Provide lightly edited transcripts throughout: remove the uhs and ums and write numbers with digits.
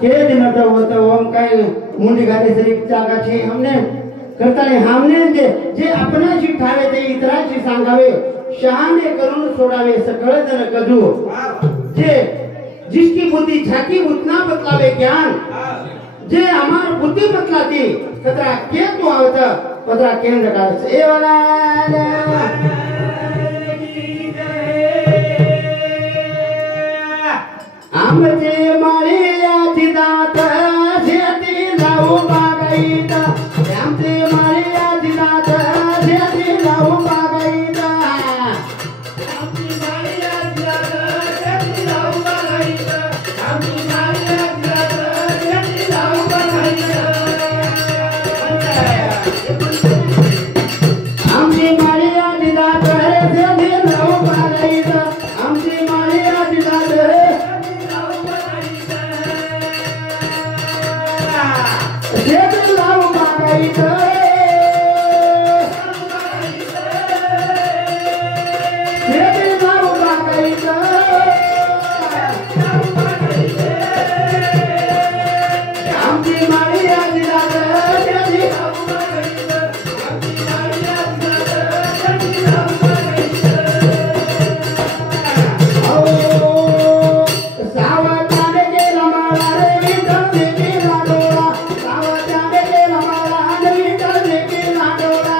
के दिन तो वो तो हम कहीं मुंडी गाड़ी से जागा छे हमने करता है हमने जे अपना जी ठावे ते इतरा जी सांगावे शहाने करून सोडावे सकळ जन कजू जे जिसकी बुद्धि झाकी उतना बतलावे ज्ञान जे हमार बुद्धि बतलाती कतरा के तो आवत पदरा केंद्र का ए वाला आमचे माळिया जिदात शेती लावू बागाईत आमचे माळिया जिदात शेती लावू बागाईत आमची माळिया जिदात शेती लावू बागाईत आमची माळिया जिदात शेती लावू बागाईत आमची माळिया जिदात शेती लावू बागाईत आमची माळिया जिदात शेती लावू बागाईत शेती लावू बागाईत आमची माळिया जिदात शेती लावू बागाईत आमची माळिया जिदात शेती लावू बागाईत ओ सावधान केला माळा रे विठ्ठल केला डोळा सावधान केला माळा रे विठ्ठल केला डोळा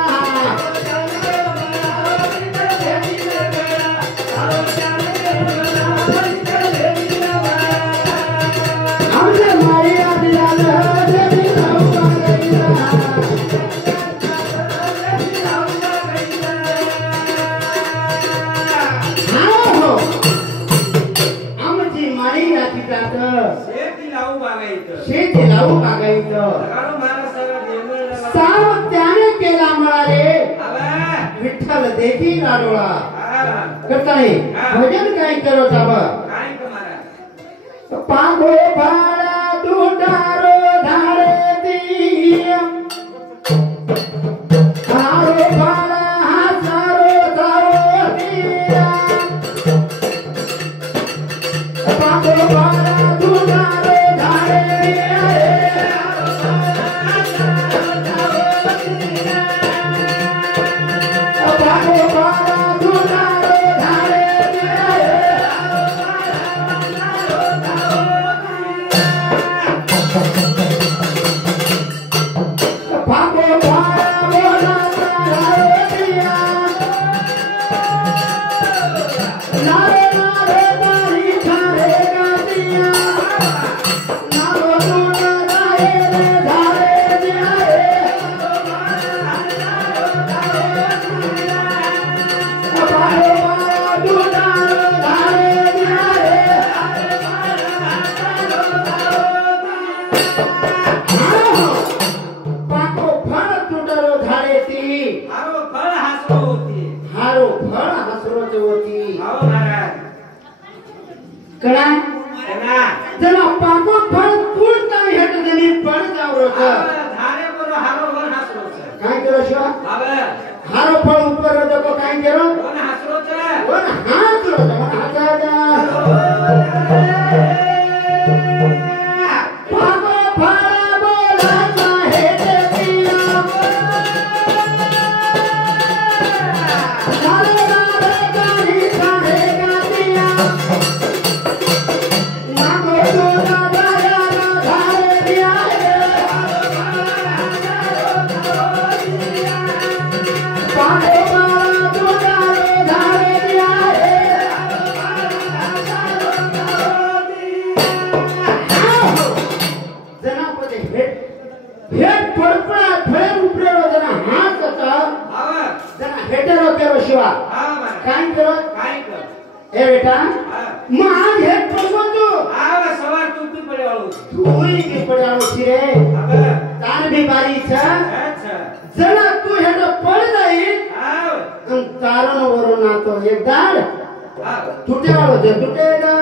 आमचे माळिया जिदात शेती लावू बागाईत हो आमची माळिया जिदात शेती लावू बागायत शेती लावू बागाईत गाडो महाराष्ट्राला देवळला सावधान केला माळा रे आवा विठ्ठल देखी डोळा हा करता नाही भजन काय करो ताब काय कमारा पागो भाडा तुटारो धारती हारो भाडा हासारो धारती पागो भाडा तुटारो धारती पागो भाडा तुटारो धारती पागो भाडा बोला धारतीया नारे नारे तारी थारे गातिया नारो तुटा जाए रे धारे दिया पागो भाडा तुटारो धारे दिया पाको फळ तुटारो धारेती हारो फळ हासो होती हारो फळ हसरोच होती हाव महाराज कळा कना जरा पाको फळ तुटता हेट जनी फळ जावरोच धारे बरो हारो वन हासरोच काय करो शिवा आवा हारो फळ उपर दको काय करो वन हासरोच वन हात रोज वन हाताचा पाको फळ बोलाचा हेट पिया नारे नारे गाणी थारे गातिया नागो तुटा दया धारे दिया पागो भाडा तुटारो धारे दिया जनापदे भेट फडफडा फळ उपरेरो जना हात होता आवा जना हेटेरो केरो शिवा हा महाराज काय करो काय कर ए बेटा हा मान हेट पडगो तू आवा सवार टूटी पडे वाळू तुई की पडालो रे आवा तार भी बारी छ अच्छा जना तू हेट पड जाईल आव अन तारण वरून नातो एक दाड हा तुटे वाळो जे तुटे ना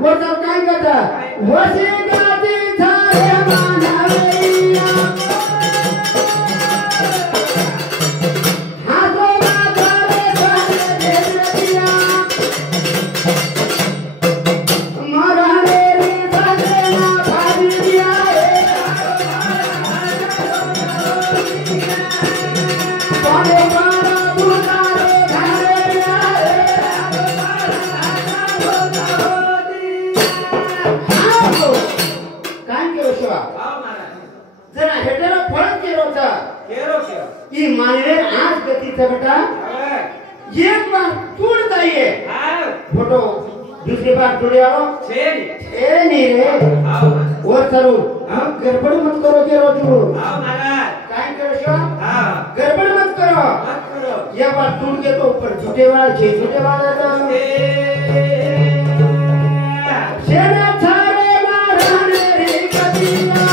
वरचा काय करता वसे गाती थारे मानवैया हातो गातारे थारे देवतिया मातीचा बेटा हा एक बार तोड़ता ही है हा फोटो दूसरी बार तोड़े आओ छेन ए नहीं रे आओ और करो हम गड़बड़ मत करो के रोजू आओ महाराज काय करो शो हा गड़बड़ मत करो मत करो ये बार टूट के तो ऊपर झूठे वाला तो सेना थारे मारने रे कदिया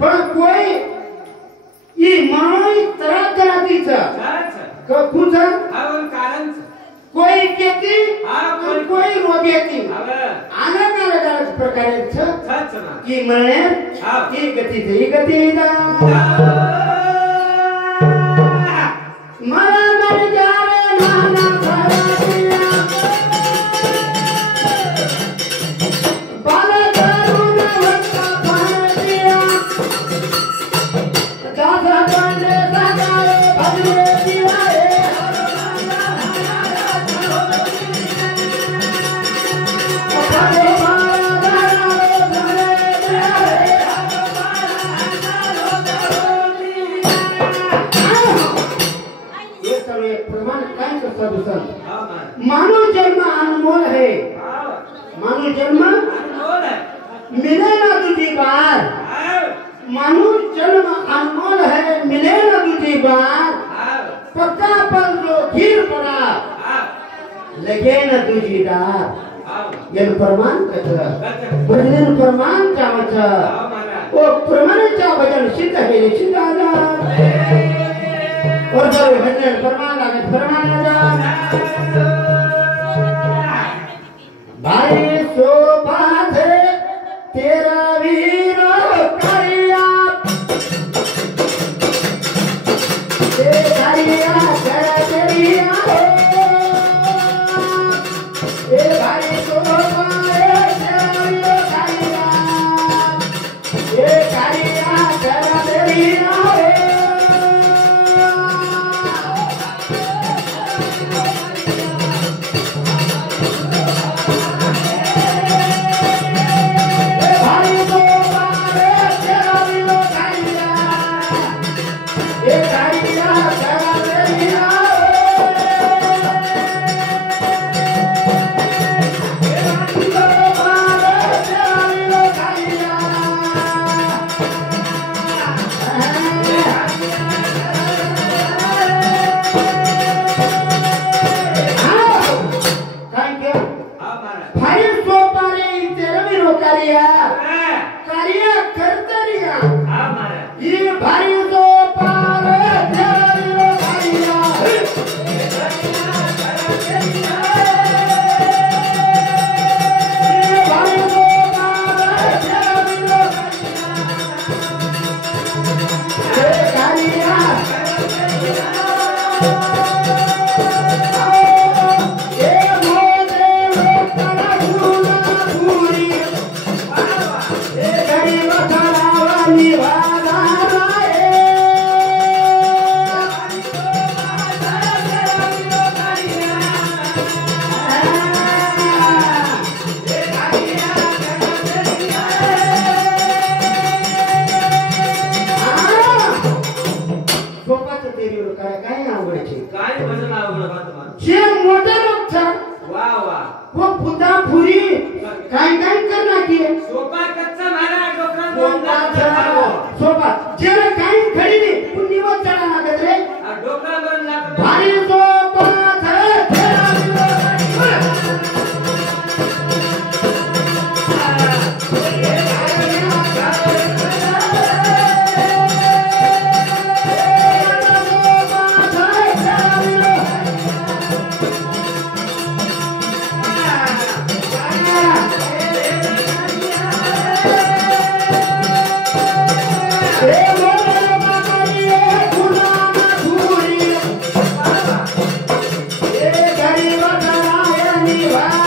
पण कोई ई मानोई तरह तरह दी छ कुछ कोई केती कोई रोगेती अलग अलग प्रकारे छ ई मने ई गती दा मरा मर जावे नाना भरतिया बाला करुण वक्ता भरतिया दादा कंडे सगाए भजरे दिवाए मानव जन्म अनमोल है मानव जन्म मिले ना दूसरी बार मानव जन्म अनमोल है मिले ना दूसरी बार पक्का पर जो गिर पड़ा लगे ना दूसरी डार यह प्रमाण करता भजन प्रमाण चावचा वो प्रमाणाचा भजन सिद्ध है सिद्ध आजार और जब भजन प्रमाण लागत प्रमाण आजार भाई शोभाध तेरा वीर करिया करिया कर तेरिया भाई शोभा तेरा वीर करिया करिया कर तेरिया सोपा जेने काही खड़ी नहीं पुण्यवत चढ़ा Bye.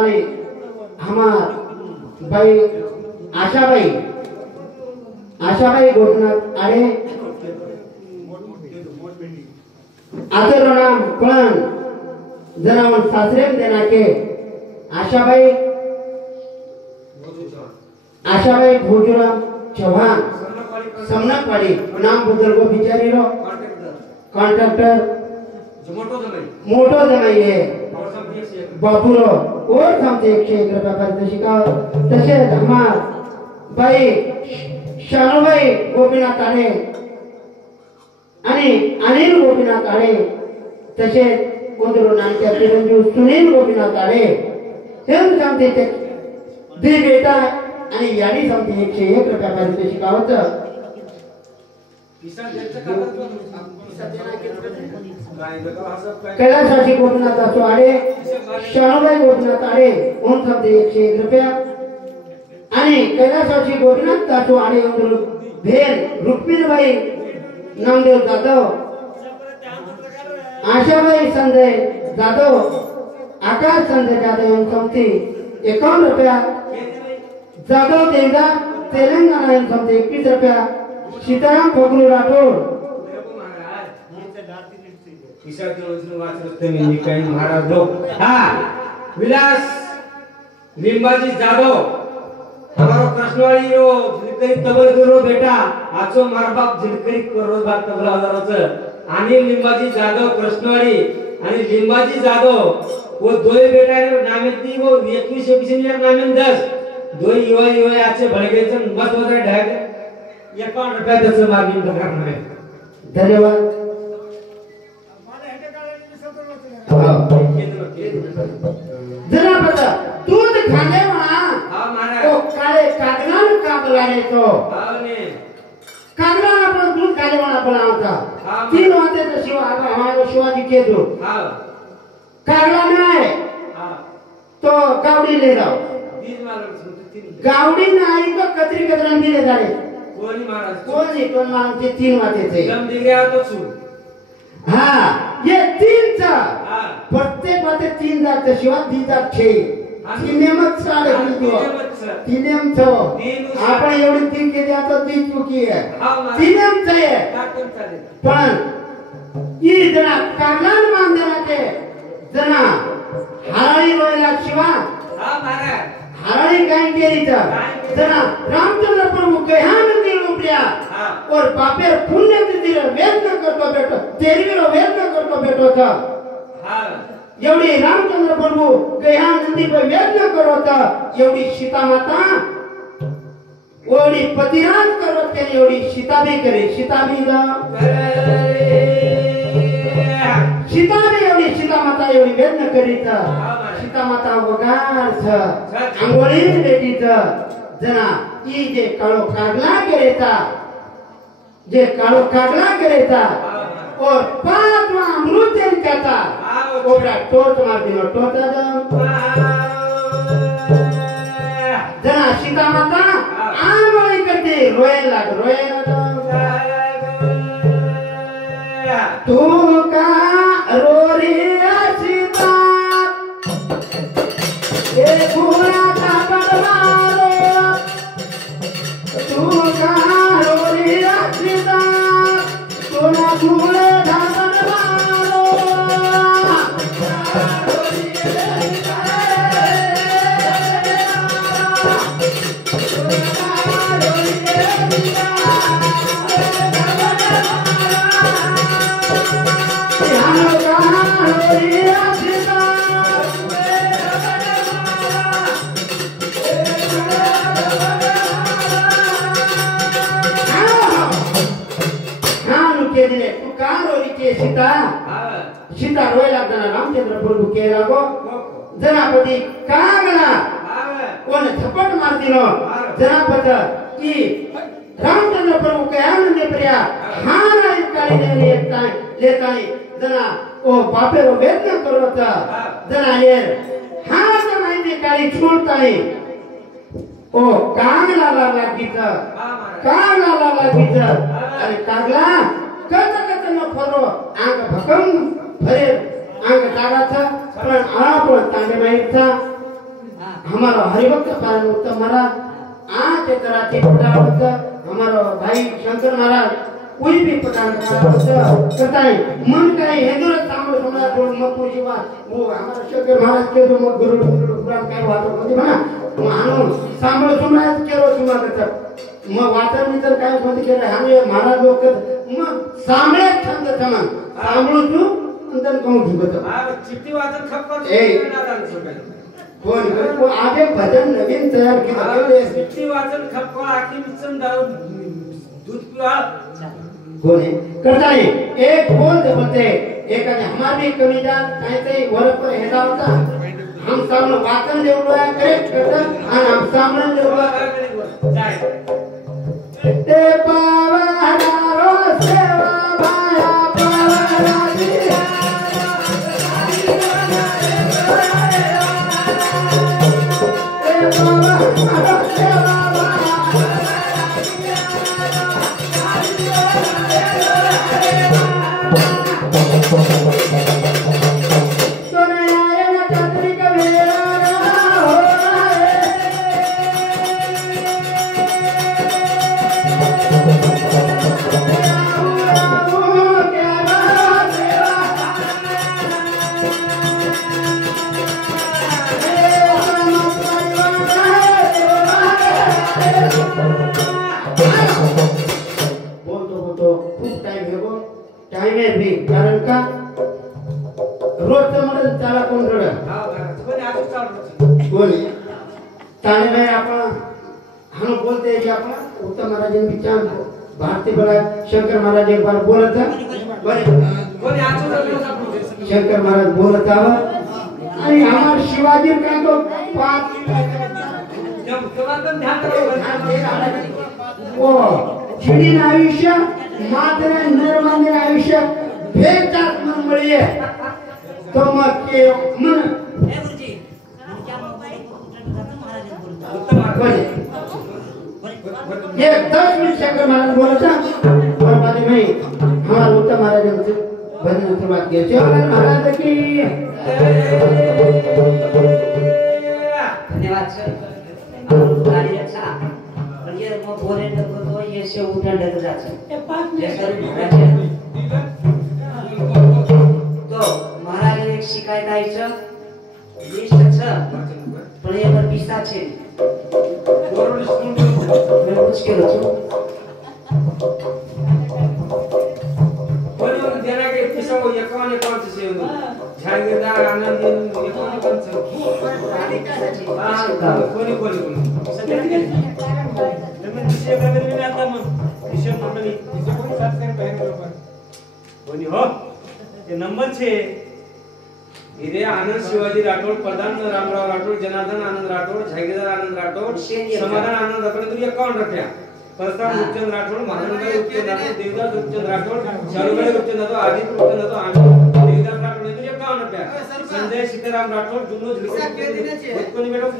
करताई हमार बाई आशाबाई गोपनाथ आडे आदर नाम पण जनावर सासरे देना के आशाबाई भोजराम चौहान समनकवाडी नाम बदल को बिचारी रो कॉन्ट्रॅक्टर मोठो जमाई है बापूरो और समते 101 रुपया पर्यंत शिकाव तसेच हमार बाई शानुबाई गोपीनाथ आडे आणि अनिल गोपीनाथ आडे तसेच कोंदरो नानक्या चिरंजीव सुनील गोपीनाथ आडे हे समते ते दे बेटा आणि याडी समते 101 रुपया पर्यंत शिकावत कैलासाची गोपीनाथ असो आडे शानुबाई गोपीनाथ आडे उन समते 101 रुपया आणि कैलासाची गोपीनाथ असो आडे भेन रुक्मिणीबाई नामदेव जाधव आशाबाई संजय जाधव आकाश संजय जाधव उन समते 51 रुपया जाधव देवदा तेलंगाना उन समते 21 रुपया सीताराम फगलू राठोड महाराज विलास लिंबाजी जाधव हमारो कृष्णवाड़ी रो झिलकरी तबल करो बेटा आजो मार बाप झिलकरी करो बाप तबला हजाराचं आणि लिंबाजी जाधव कृष्णवाड़ी आणि लिंबाजी जाधव वो दोय बेटा रे नामे ती वो 21 नामे 10 दोय युवा आजचे भडगेचं मस्त होता ढाग 51 रुपया त्याचं मार्जिन करणार धन्यवाद जरा पता दूध खाने वाला तो काले कागना का बुलाने तो कागना अपन दूध खाने वाला बुलाना था 3 वाते तो शिवा हमारे शिवाजी के दो कागना में आए तो गावड़ी ले जाओ गावड़ी ना आई तो कतरी कतरन भी ले जाए कोणी महाराज ते 3 वाते थे दम दिख गया तो छू हाँ ये 3 चा प्रत्येक बाते 3 जाते शिवाय 2 जात 6 तिनेमच साडे तिनेम छो आपण एवढी 3 केली आता 3 चुकी आहे तिनेम आहे पण ई जना कागलान मान देना के जना हाराळी रोयला शिवा हाराळी काय केली तर जना रामचंद्र प्रभु कहान दिल उपल्या और बापेर पुण्य दिल वेद न करतो बेटो तेरवीरो वेद न करतो बेटो था एवढी रामचंद्र प्रभु कहान नंदी पर वेद न करो था एवढी सीता माता एवढी पतिराज करो ते एवढी सीता भी करे सीता भी एवढी सीता माता एवढी वेद न करीत सीता माता वगार छ अंगोळी बेटीत जना ई जे काळो कागला करेता और 5वां अमृत देन कहता ओबरा टोट मार दिनो टोटा जना सीता माता आंगोळी करते रोए लाग तू का रोरी सीता ये पूरा का परवारो तू का रोरी सीता सोना फूले धान मारो सीता रोय लागताना रामचंद्र प्रभु केला गो जनापती कागला कोण झपट मारतिनो जनापत की रामचंद्र प्रभु के आनंद प्रिया हाना काली ने लेताई जना ओ बापे रो वेदना करता जना ये हाना माहिती काली छोडताई ओ कागला लागीत अरे कागला कत न फरो आंग भकम भरे आंग तारा था पण आपण तांबे माहित था हमारा हरिभक्त पालन उत्तम महाराज आज कराती पटावत हमारा भाई शंकर महाराज कोई भी पठान करता है मन का हिंदू तामिल समाज को मत पूछी बात वो हमारा शंकर महाराज के जो गुरु पुराण काय वातो म्हणजे म्हणा मानो तामिल समाज केलो सुमा करता मग वाचन मित्र काय म्हणते की आम्ही महाराज लोक मग सामळे छंद समान सामळू तू अंदर कोण ठेवतो चिट्टी वाचन खप्पर कोण आगे भजन नवीन तयार केलं चिट्टी वाचन खप्पर आखी मिचन दारू दूध पिवा कोण है करता है एक बोल दे बोलते एक हमारी कमी जात काय ते वर पर हेदा होता हम सामने वाचन देवलो आहे करेक्ट करता आणि हम सामने देवलो जाय ते पावनारो सेवा भाया पावनारी ते पावनारो सेवा भी कारण का रोजचं म्हणून त्याला कोण रड कोणी ताने में आपण हम बोलते हैं कि आपण उत्तम महाराज ने विचार भारती बड़ा शंकर महाराज एक बार बोला था शंकर महाराज बोला था आणि हमारे शिवाजी का तो पाच वो चिडीन आयुष्य मात्र निर्माण आयुष्य भेटात मंगळी तो मग के मन ये 10 मिनट शंकर महाराज बोला था और बाद में हमारे उत्तम महाराज से भजन शुरुआत किया शंकर महाराज की धन्यवाद सर कार्य अच्छा पण ये मग बोले तो ये से उठा डर जाते ये सर तो महाराज एक शिकायत आईचं लिस्ट पण ये पर पिसा छे मैं कुछ केलो छु कोणी देना के पिसा वो एकाने कोण से झागीरदार आनंद एकाने कोण से कोणी सगळ्यांनी नवीन विषय वगैरे मी आता मग विषय मंडळी विषय कोणी साथ काय बहन बरोबर कोणी हो ते नंबर छे इरे आनंद शिवाजी राठोड प्रधान रामराव राठोड जनार्दन आनंद राठोड झागीरदार आनंद राठोड समाधान आनंद राठोड तू अकाउंट रख्या प्रस्थान उपचंद राठोड महानंदभाई उपचंद राठोड देवदास उपचंद राठोड शालूभाई उपचंद राठोड आदित्य उपचंद राठोड आनंद देवदास राठोड तू अकाउंट रख्या संजय सीताराम राठोड जुन्नू कोणी मॅडम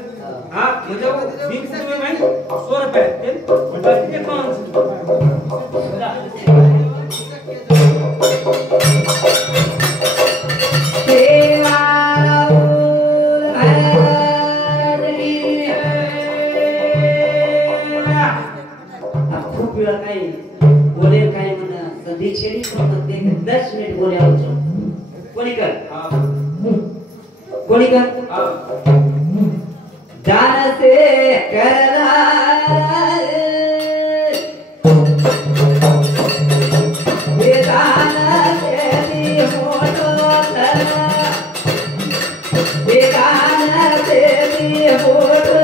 हां म्हणजे बिल तुम्ही माहिती 100 रुपये म्हणजे किती अकाउंट छेड़ी को 10 मिनट बोले आओ कोनी कर जान से करला ये जान से दी होठो धरा ये जान से दी होठो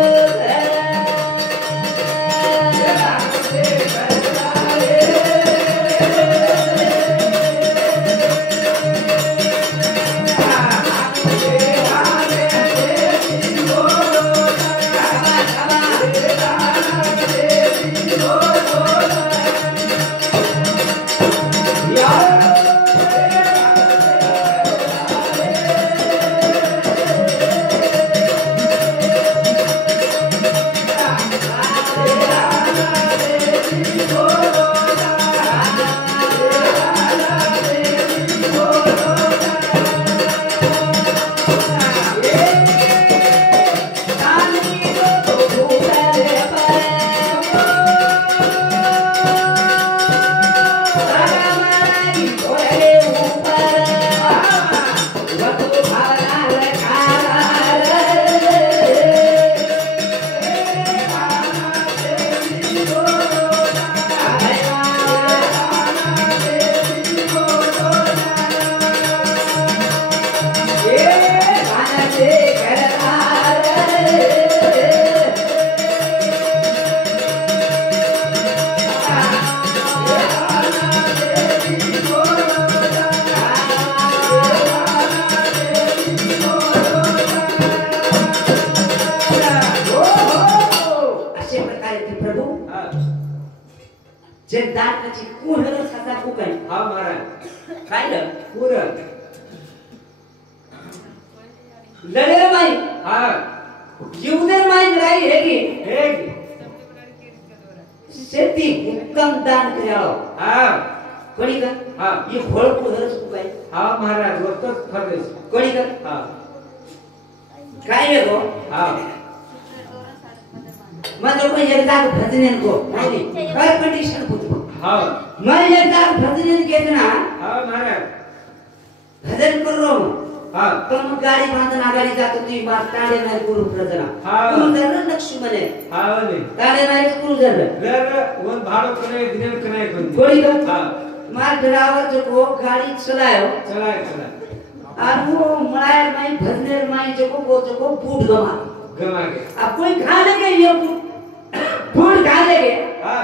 जे दाटची कुहर खासा कुकाय हा महाराज काय रे पुरण लढे माई हा जीवदेर माई लढाई हेगी हे शेती उत्तम दान करावं हा कोणी का हा ही फळ कुहर कुकाय हा महाराज वरतच फरदेश कोणी का हा काय रे गो हा माझं कोण एक जाग भजने को नाही काय कंडिशन होती हा मैं एक जाग भजने घेत ना हा महाराज भजन करो हा तो मग गाडी बांधून आगाडी जातो ती मार ताडे नाही गुरु प्रजना हा. गुरु जर लक्ष्मण आहे हा ने ताडे नाही गुरु जर जर वन भाड़ो कने दिन कने कोणी का हा मार ड्राइवर जो को गाड़ी चलायो चला और वो मलायर माई भजने माई जो को बूट गमा गमा के अब कोई खा लेगे ये बूट खा लेगे हा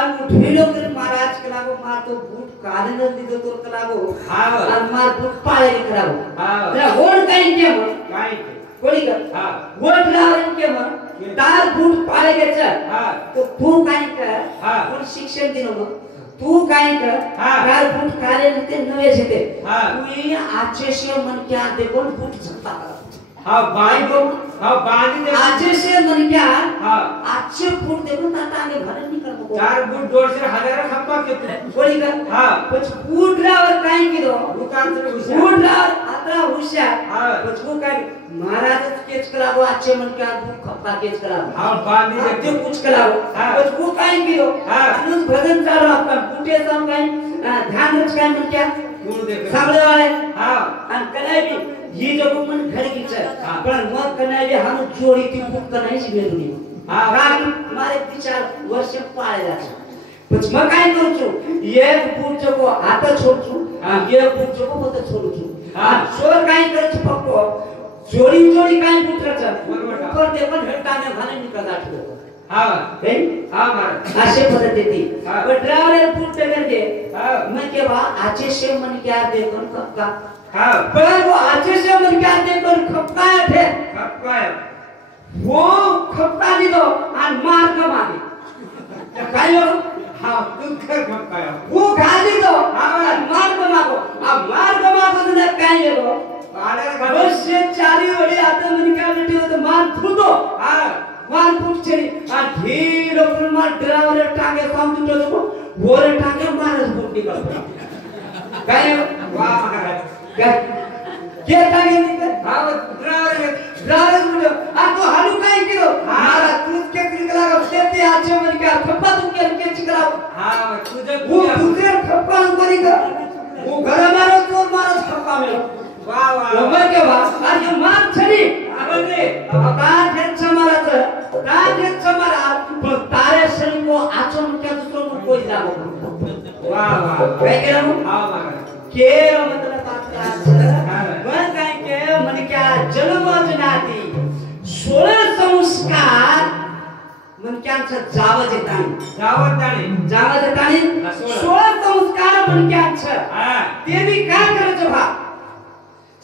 और ढीलो कर महाराज कलागो मार तो बूट काले न दिदो तो कलागो हा और मार बूट पाले के करागो हा तेरा होड़ काई के मन काय कोणी का हा वो ड्राइवर के मन तार बूट पाले के चल हा तो तू काई कर हा कोण शिक्षण दिनो मग तू काय कर हा. तार बूट काले ते नवे छते हा. तू ये आचे से मन क्या दे कोण बूट झपता हा बांधी दे आचे से मन क्या हा आचे बूट दे कोण तांगे भरन निकल मको चार गुट जोड़ से हजार खप्पा के कोणी का हा पछ बूट ड्राइवर काय की दो दुकान से घुसा बूट ड्राइवर आत्रा हुशार हा. पछ वो काय महाराज केच करावो आचे मन क्या बूट खप्पा केच करावो हा बांधी दे ते कुछ करावो हा. पछ वो काय की दो हा. अनुस भजन चालू आपका बूटे सम काय ध्यान रख काय मन क्या गुरु देव सामने वाले हा आणि कनाय भी ये जो मन घर की चल हा. पण मग कनाय भी हम जोड़ी ती बुक कनाय सी मेलुनी हा. कारण मारे 3-4 वर्ष पाळे जाते पण मग काय करू छु एक बुक जो को हात छोड़ छु एक बुक जो को मत छोड़ छु हा. सोर काय कर छु पक्को जोड़ी काय बुक रच बरोबर. ऊपर ते पण हेटाने भाने निकल जातो हा हे हा महाराज असे पद्धती हा. पण ड्राइवर बुक ते करके हा मैं के बा आचे से मन क्या दे कोन का हा पर वो आचे से मन क्या दे कोन खपका थे खप्पा वो खपका दी दो और मार के मारे काय हो हा दुख खप्पा वो गाली दो और मार के मारो अब मार के मारो तो काय हो आडर बस से चारी ओली आते मन क्या बेटी हो तो मार फूटो हा मार फूट चली और ढीलो पर मार ड्राइवर टांगे काम टूटो तो वो रे टांगे मार फूट निकल पड़ा काय हो वाह महाराज क्या टांगे निकल हा ड्राइवर ड्राइवर मुझे आ तो हालू काय किलो मारा तू के निकला का सेते आचे मन क्या खप्पा तू के चिकराओ हा तुझे वो दूसरे खप्पा करी का वो घर मारो तो मारो खप्पा में वाह वाह वो मर के बाद आज ये मार छड़ी अबे का ठेच मारत का ठेच मारा पण तारे शरी को आचो क्या दूसरो को कोई जागो वाह वाह काय केला हा महाराज केर मतलब मन काय के मन क्या जन्म जनाती 16 संस्कार मन क्या जावज येतानी जावत दाणे 16 संस्कार मन क्या हा ते बी काय करायचं भा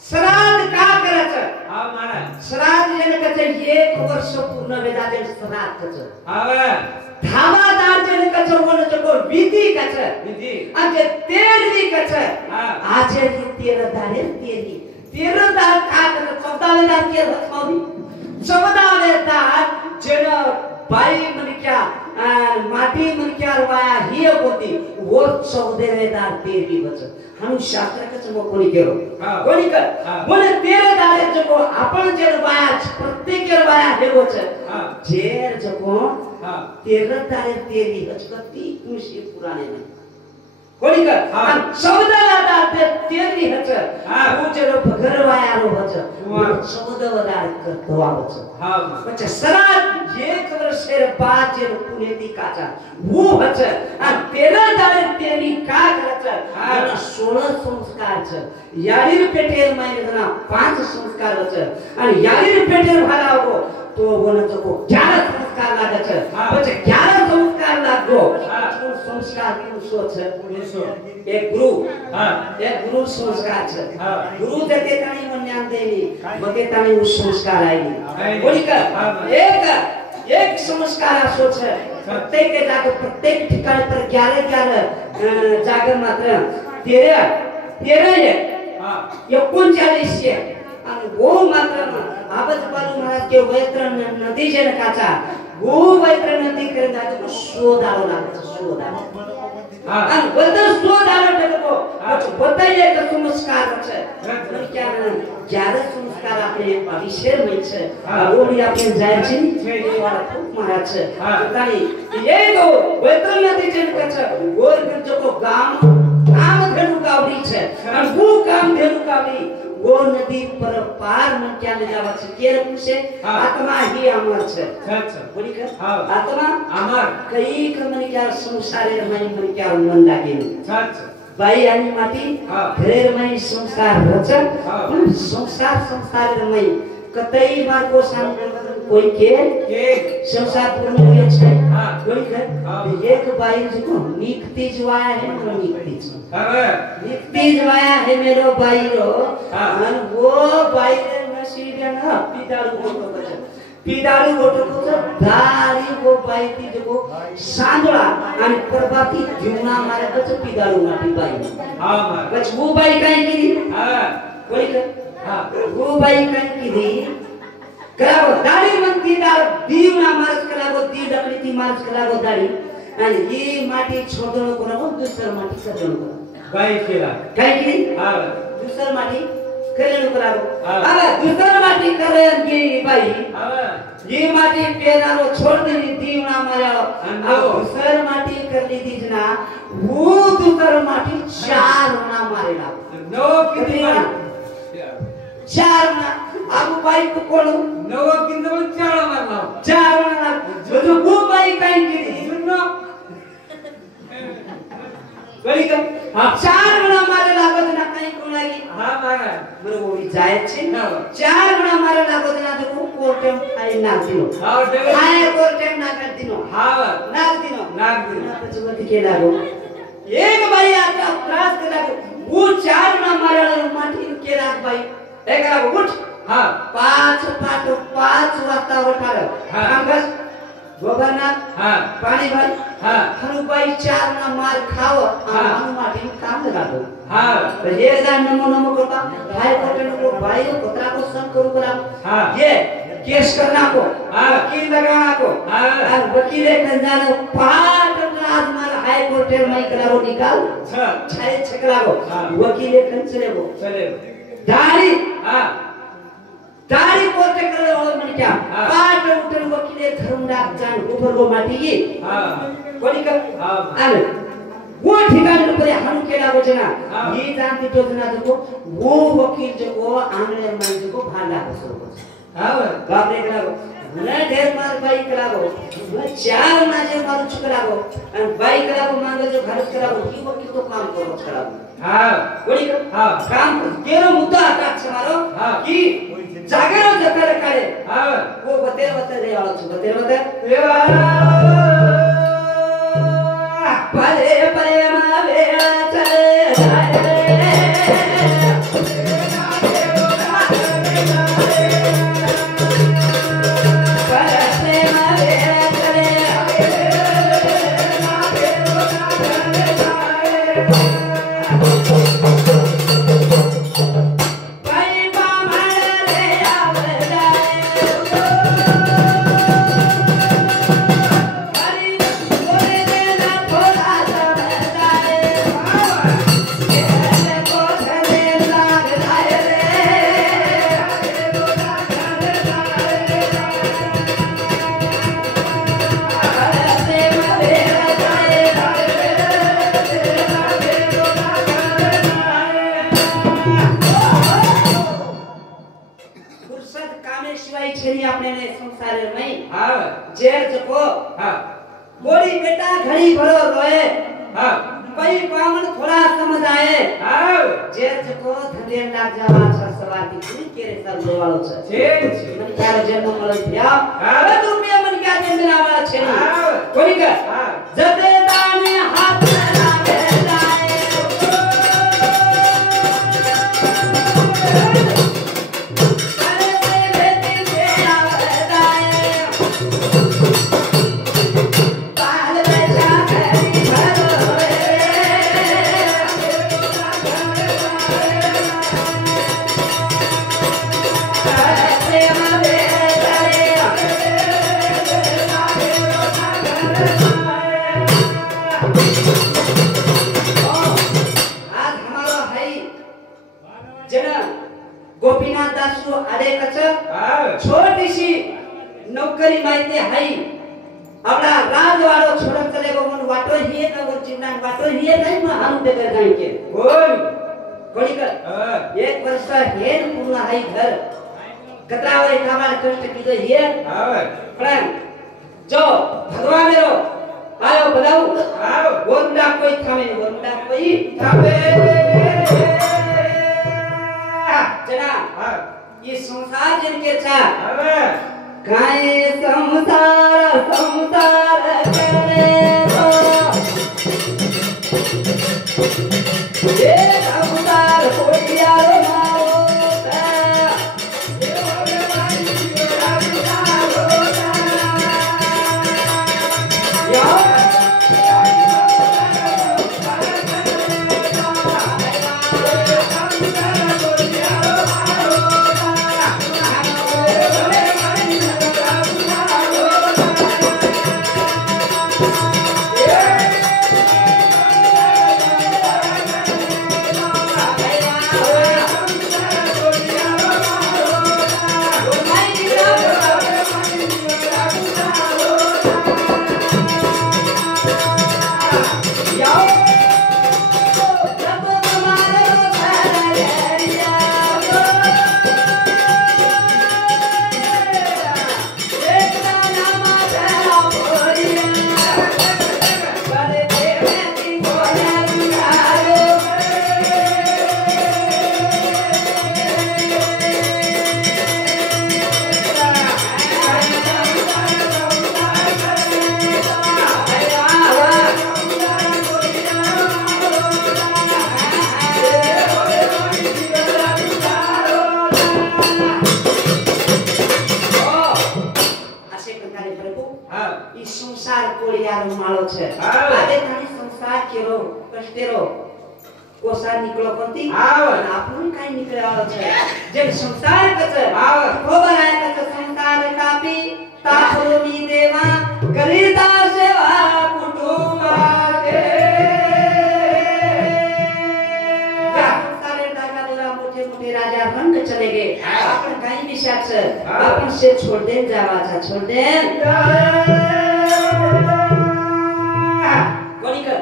श्राद्ध का करायचं हा महाराज श्राद्ध जेने कचं 1 वर्ष पूर्ण वेदाचे श्राद्ध कचं हा धामादार जेने कचं बोल चको विधी कचं विधी આજે 13મી કચર હા આજે 13 દાડે 13 દાડ કા કચર 14 દાડ કે હસમાવી 14 દાડ જેන બાઈ मन क्या माटी मन क्या रवाया ही होती वो 14 दाड 13મી बच हम शास्त्र कच मो कोणी केलो कोणी कर बोले 13 दाडे जको आपण जे रवाया प्रत्येक रवाया हे होच जेर जको 13 दाडे 13મી बच कती तुळशी पुराणे नाही कोणी कर आणि 14 दाड 13મી हच वो जे भगरवाया रो हच 14 दाड करतो आवच हा म्हणजे सरात एक वर्षेर बाद जे पुण्याती काचा वो हच आणि 13 दाडे 13મી का करच आणि 16 संस्कारच याडीर पेटेर मायने 5 संस्कार हच आणि याडीर पेटेर भालावो तो बोलतो को 11 संस्कार लागच म्हणजे 11 संस्कार लागो संस्कार की सोच एक गुरु संस्कार छ गुरु देते ताणी मन्यान देनी मगे ताणी उस संस्कार आईनी बोली कर एक संस्कार सोच प्रत्येक जागा प्रत्येक ठिकाणी पर 11 जागा मात्र 39 आणि गो मात्र आबज बालू महाराज के वैतरण नदी जे काचा गो वैतरण नदी करे जातो शोध आलो लागतो शोध आलो आणि बदल शोध आलो टेको बताइए का संस्कार છે મને क्या 11 संस्कार આપણે વિશે હોય છે ઓડી આપણે જાય છે એ વાળા ખૂબ महाराज છે તારી એ ગો વૈતરણ નદી જે કાचा ગોર પર જો ગામ धेनु कावडी છે અને ગો કામ धेनु कावडी वो नदी पर पार में क्या ले जावा छे केर पूछे आत्मा ही अमर छे अच्छा बोली कर आत्मा अमर कई कमन क्या संसारे रमाई मन क्या मन लागे अच्छा भाई आणि माटी घरेर में संसार रच पण संसार रमाई कतई मार को सांग कोई के संसार पूर्ण हुए छे बोली कर एक बाई जो निकती जवाया है न निकती जवाया है मेरो बाई रो अन वो बाई रे नसीब न पिदारू गोटो को दारी वो बाई ती जो सांदळा आणि प्रभाती जीवना मारे कच पिदारू माटी बाई हां बस वो बाई काय की हां बोली कर वो बाई काय की करावो दाढी म्हणती दार दीवना मारस करावो दी डकली ती मारस करावो दाढी आणि ही माटी छोडणं करावो दुसरं माटी सजणं करावो बाई केला काय की हां दुसरं माटी करेन करावो हां दुसरं माटी करेन की बाई हां ही माटी पेनारो छोड़ देली दीवना मारालो अब दुसरं माटी करली दीजना वो दुसरं माटी चार ना मारेला नो किती चार ना आबू बाई को कोणो नव किंदव चार मारला चार ना जो वो बाई काय केली सुनो बरी का चार ना मारे लागत ना काही कोण लागी हां मारा મને ઓડી જાય છે ચાર ગણા મારે લાગો ના તો કોર્ટેમ આઈ નાખ દીનો હા દેવે આય કોર્ટેમ ના કર દીનો હા નાખ દીનો પછી વતી કે લાગો એક ભાઈ આટલા ત્રાસ કે લાગો હું ચાર ગણા મારે માટી કે રાખ ભાઈ એક લાગો ઉઠ હા પાંચ પાટો 5 વાગતા ઉઠાડો કામ કર गोबरनाथ हां पानी भर हां हनु भाई चार ना मार खाओ हनु माटी काम लगा दो हां तो ये दा नमो नमो करता भाई कोटे को भाई कोतरा को सम करू करा हां ये केस करना को हां वकील लगाना को हां और वकील के जानो पाट राज मार हाई कोर्ट में करारो निकाल छाए छकलागो वकील के चले दाढ़ी हां दाढ़ी कोटे करे और मन क्या पाट उठन वकील धर्म राख जान ऊपर को माटी हां बोली का हां अरे वो ठिकाने पर हम केला वचना ये जानती तो जना जो वो वकील जो आंगणे में जो भाला को हां बाप रे करा મને ઢેર માર બાઈ કરાવો મને ચાર ના જે મારું છકરાવો અને બાઈ કરાવો માંગે જો ઘર કરાવો કી વકીલ તો કામ કરો કરાવો हां બોલી हां काम केरो मुद्दा હતા છે મારો की જાગેરો જતરે કાઢે हां ઓ બતે રે વાળો છું બતે ભલે પ્રેમ વેળા ચલે જાય बोली बेटा घड़ी भरो रोए हां भाई पावन थोड़ा समझ आए हां जेर को धंधे लाग जावा छ सवाती पूरी केरे सब लेवाळो छ मन क्या जन्म मळो थया हां रुपया मन क्या देना वाला छे हां कोनी का हां जते दाने हाथ लागे जाए छोटीशी नोकरी माहिती हाई आपला राजवाडो छोडत चले गो म्हणून वाटो ही एक वर चिन्हान वाटो ही एक नाही मग आणून ते कर जाईन के बोल कोणी कर 1 वर्ष हेर पूर्ण हाई घर कतरावर कामाला कष्ट कीधो हे पण जो भगवान मेरो आयो बताओ वरुणा कोई थामे वरुणा कोई थामे जना ये संसार जिनके चा काहे संसार संसार करे तो ये संसार कोई यारो मारोता कोसा निकलो कोणती आणि आपण काय निकळालो छे जे संसार कच तो बनाय कच संसार कापी तापरोनी देवा करीता सेवा कुटुंबाचे संसारे दागा बोला मोठे मोठे राजा रंग चले गए आपण काही विषयाच आपण से छोड़ दे जावाचा छोड़ दे कोणी कर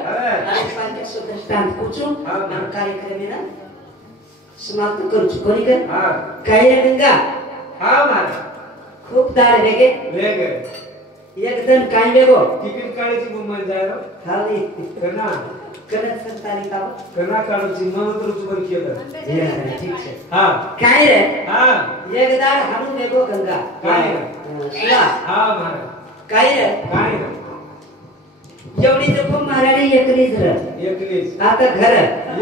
दृष्टांत पूछू और कार्यक्रम में ना समाप्त करू कोणी कर काय रे गंगा हां मारा खूप दार वेगे एकदम काय वेगो तिकीट काढायची मुंबई जायला खाली करना कनक संतारी का करना काढायची मंत्र चुबर केलं ठीक छे हां काय रे हां एक दार हाणून वेगो गंगा काय शिवा हां मारा काय रे एवढी जप मारायला एकलीच र एकलीच आता घर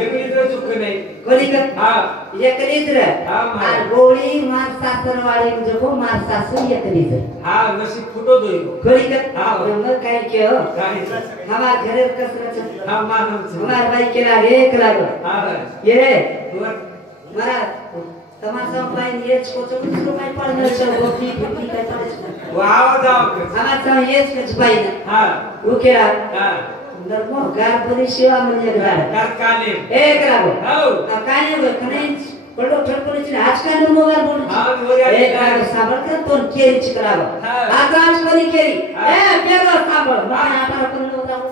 एकलीच र चुक नाही कोणी कर हां एकलीच र हां आणि गोळी मार सासरवाडी जप मार सासू एकलीच हां नशीब फुटो दोय कोणी कर हां मग काय केओ काय हमार घर कसरत हां मानव हमार भाई के लागे एक लागो हां ये वर मारा તમારા ભાઈ એ જ કોચો દૂસરો ભાઈ પણ ન છે ગોપી ગોપી કઈ પડે વાવ જાવ હમાર તો એ જ કચ ભાઈ હા ઉકેરા હા નરમો ગાર પરી સેવા મને ગાર કાકાને એ કરાવો હો કાને કને પડો ઠડપડી છે આજકાલ નો મોબાઈલ બોલ હા મોરિયા એ કરાવો સાંભળ કર તો કેરી ચ કરાવો આકાશ પરી કેરી એ પેલો સાંભળ મને આટા પર નો જાવ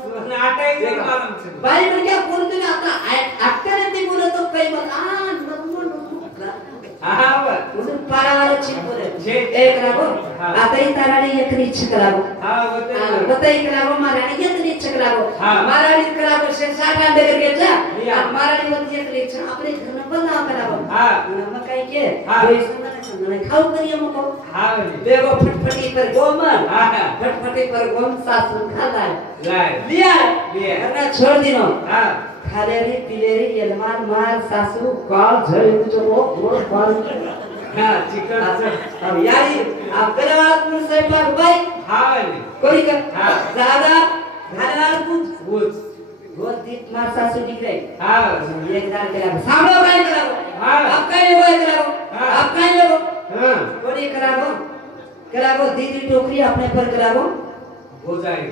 આટા જ માલમ છે ભાઈ મને ક્યાં પૂરું તો आता આટલે નથી બોલે તો કઈ મત આ हां बर उधर पारावाला चिप बोले एक रागो आता ही ताराडी एकरी इच्छा करावो हां बताई करावो माराडी एकरी इच्छा करावो माराडी करावो से साठा बेगर के जा माराडी वती एकरी इच्छा अपने घर में बनाव करावो हां मग काय के कोई संदने खाऊ करियो मको हां बेगो फटफटी पर गोम हां फटफटी पर गोम सासु खाला लाय लिया लिया करना छोड़ दिनो हां खालेरी पिलेरी यलमान मार सासू काल झड़ी जो वो बाल हां चिकन अब यारी आप करवात में से पर भाई हां कोई कर हां ज्यादा घरवाल कुछ बुझ वो दीप मार सासू दिख रही हां एक दाल के लागो सामने काय करावो हां आप काय वो करावो आप काय लेवो हां कोनी करावो दीदी टोकरी अपने पर करावो हो जाए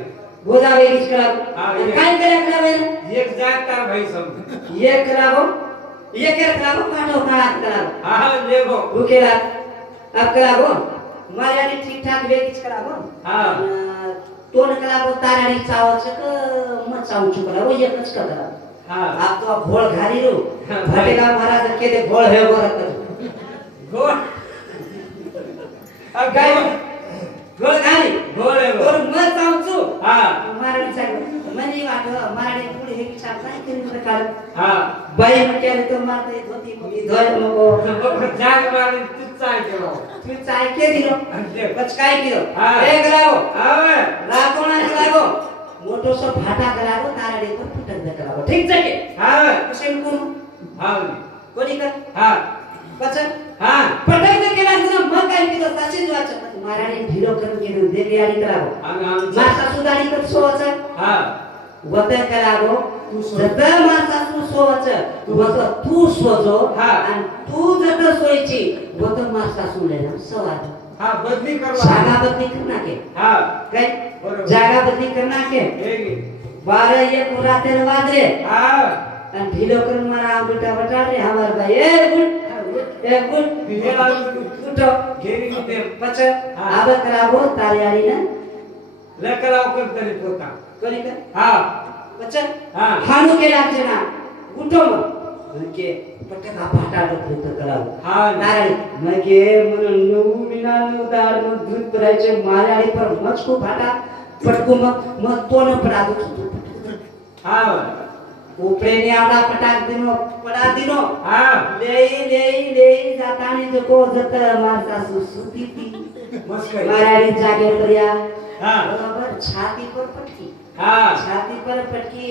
बोझावे किस करावो हां काय करे करावे एक जाता भाई सब ये करावो ये करावो काटो काट करावो हां लेगो उकेला अब करावो मायाने ठीक ठाक वेगीच करावो तोन करावो ताराडी चावच क म चावछु करावो एकच का करावो आप तो घोळ घाली रो भटेला महाराज के दे घोळ हे गोरत घोळ अब गाय घोळ घाली घोळ हे और म चावछु माराडी चाव मनी वाट माराडी पुढे हे विचार नाही केली प्रकार बाई म्हटले तो मारते धोती मोठी धोय मगो जाग मारे तू चाय केलो तू चाय के दिलो बच काय केलो ए करावो राकोणा करावो मोटो सो फाटा करावो ताराडी पर फुटक दे करावो ठीक छे के कशेन कोण कोणी कर बचन फटक दे केला तुला मग काय केलो तसेच वाच माराडी ढिलो करून केलो देवियाडी करावो मासा सुदारी कर सोच वत करावो जत मासा तू सोच वत तू सोजो आणि तू जत सोयची वत मासा सुलेला सवाद बदली कर जागा बदली करना के काय जागा बदली करना के 12 1 राते वादरे आणि ढिलो करून मारा बेटा बटाडे हमार भाई ए गुड दिलेला उठो घेरी ते पच आब करावो तारियारी ने लेकराव करतले पोता कोणी कर पच हानु के लागजना उठो मग के पटका फाटा डोकले करावो नारायण मगे मन नु बिना नु दाड नु दूध परायचे माराडी पर मचको फाटा पटको मग तोन पडा दो उपरेने आवडा पटाक दिनो पडा दिनो लेई जातानी जको जत मारता सुती थी मस्करी माराडी जागे पर्या बराबर छाती पर पटकी छाती पर पटकी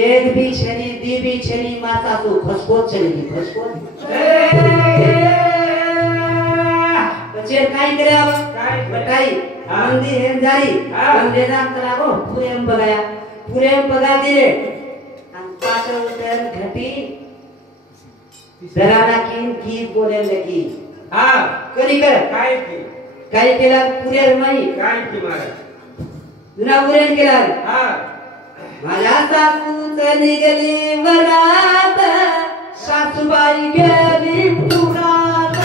एक भी छनी दी भी छनी माता तो खसकोत चली खसकोत बच्चे काय करे अब काय बटाई मंदी है जारी अंग्रेजा करागो पूरे बगा दिले पाटर उतर घटी दराना की बोले लगी करी कर काय केला पुरे माई काय की मारा जुना उरेन केला माझ्या सासूच निघली वरात सासूबाई गेली पुरात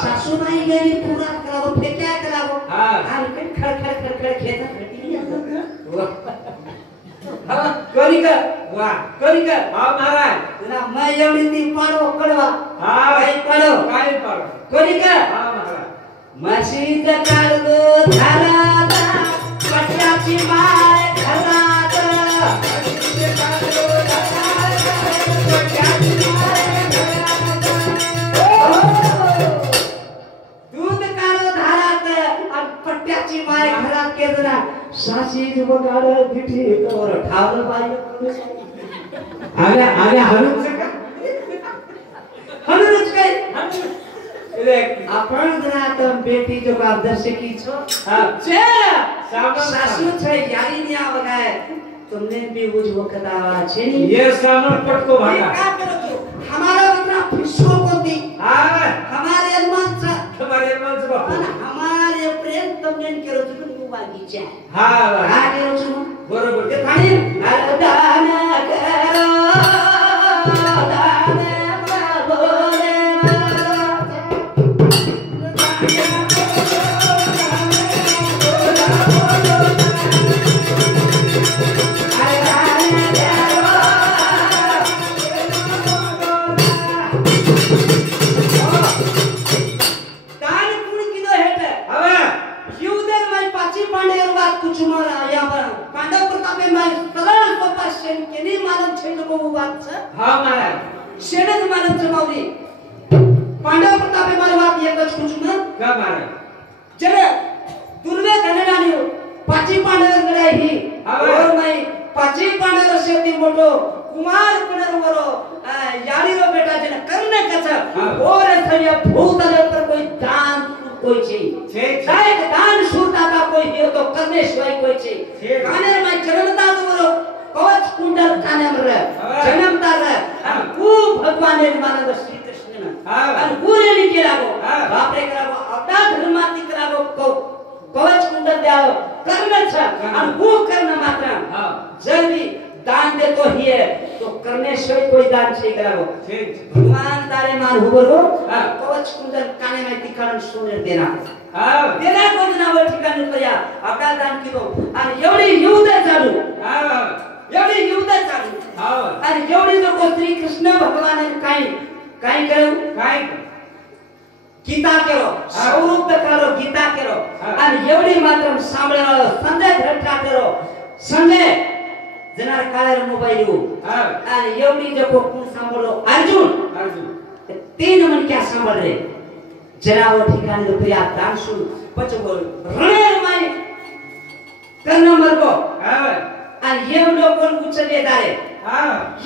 सासूबाई गेली पुरात करावो फेक्या करावो आणि खडखड खेळत घटी करी कर महाराज तुला मैं एवढी ती पाडो कडवा काय पाडो करी कर महाराज मशीद काढतो धारात पट्याची माय घरात दूध काढो धारात आणि पट्याची माय घरात केदना सासी जुबगाड दिठी तोर ठावल बाई आगे हनुच काय आपण जरा बेटी जो आदर्शकी छो चेरा सासू छै यारी नि आवगाय तुमने भी वो जो कतावा छेनी ये सामने पटको भागा क्या करो तू हमारा उतना फिसो को दी हमारे अरमान से बापू हमारे प्रेम तुमने करो तू बागीचा करो तू बरोबर ते खाली दान करो पांडव प्रतापे मारे बात एकच कुछ न का मारे जरे दुर्योधनाने पाची पांडव गडाय ही और मैं पाची पांडव शेती मोठो कुमार कुणरवरो याडीरो बेटा जने करने कछ और थया भूतल पर कोई दान कोई छे शायद दान सुरता कोई हे तो करने शिवाय कोई छे काने में जन्मता तो कवच कुंडल काने में जन्मता रे खूब भगवान ने मानव श्री कृष्ण ने और पूरे ने केला गो द्यावं करणंच आणि वो करणं मात्र जर मी दान देतो ही है तो करण्याशिवाय कोई दान नहीं करावो भगवान तारे मान हो बोलो कवच कुंडल काने में तिकाळन सोने देना देना को देना ठिकाणी रुपया आपला दान किलो आणि एवढी युद्ध चालू एवढी युद्ध चालू आणि एवढी लोक श्री कृष्ण भगवान काय करू काय गीता केलो स्वरूप करो गीता केलो आणि एवढी मात्र सांभाळलो संजय घटका करो संजय जनार काळर मोबाईल आणि एवढी जो कोण सांभाळलो अर्जुन तीन मन क्या सांभाळ रे जनावर ठिकाणी रुपया दान सुन पचबो रणेर माई कर्ण मरबो आणि एवढो कोण उचलले दारे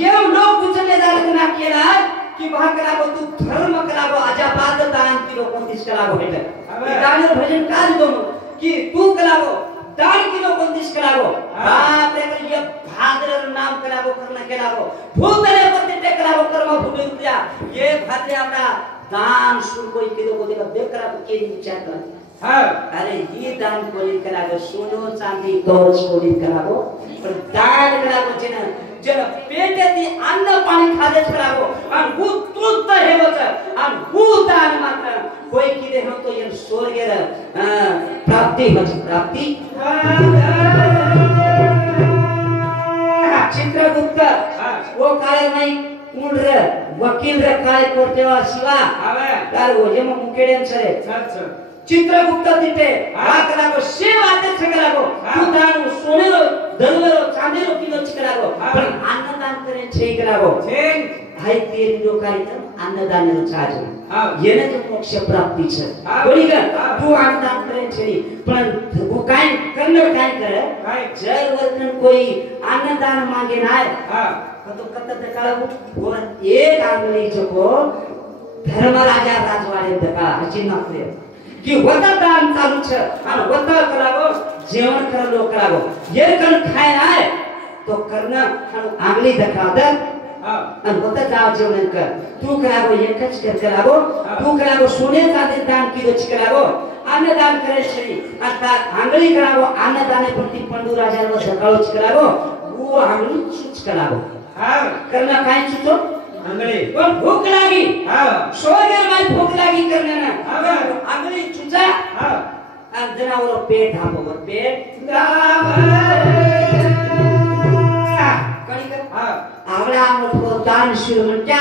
एवढो उचलले दारे ना केला की भाकरा को तू धर्म करावो अजाबाद दान किलो कोणतीस करावो भेट गाणं भजन काज दो की तू करावो दान किलो कोणतीस करावो बाप रे ये भाद्र नाम करावो कर्ण करावो भूतले पत्ते ते करावो कर्म भूले उद्या ये भाद्रे आपला दान सुन कोई किलो को देख करावो के विचार कर अरे ये दान कोई करावो सोनो चांदी कवच कोई करावो पर दान करावो जेना पेटेती अन्न पाणी खादेच करावो आणि हु तुत हेवच आणि हु दान मात्र कोई किदे हो तो ये स्वर्गेर प्राप्ति होच प्राप्ति चित्रगुप्त वो काय नाही कोण रे वकील रे काय करतेवा शिवा तार वो जे मुकेडेन सरे चित्रगुप्त तिथे आकरागो सेवाते छकरागो तू दान सोनेरो दलवेरो चांदीरो किलो छकरागो पण अन्नदान करे छे करागो हाय तीन जो कार्यक्रम अन्नदान चार्ज येने जो मोक्ष प्राप्ति छे बोली ग तू अन्नदान करे छे पण वो काय कन्नड काय करे जर वर्तन कोई अन्नदान मांगे नाय तो कत दकाळो वो एक आंगली जको धर्मराजा राजवाडे दका हची नकरे कि वता दान चालू छ आणि वता करावो जेवण करलो करावो ये कण खाय आहे तो कर्ण आंगली दखाद आणि वता जाव जेवण कर तू करावो एकच कर करावो तू करावो सोने चांदी दान किलो करावो अन्नदान करे श्री आता आंगली करावो अन्नदाने प्रति पंडू राजा व सकाळो करावो वो आंगली चुच करावो कर्ण काय चुचो आंगली पण भूक लागी सोगे माई भूक लागी करने ना आंगली चुचा आणि जनावर पेट हापवर पेट कणी कर आवळा मोठो दान शिर म्हणत्या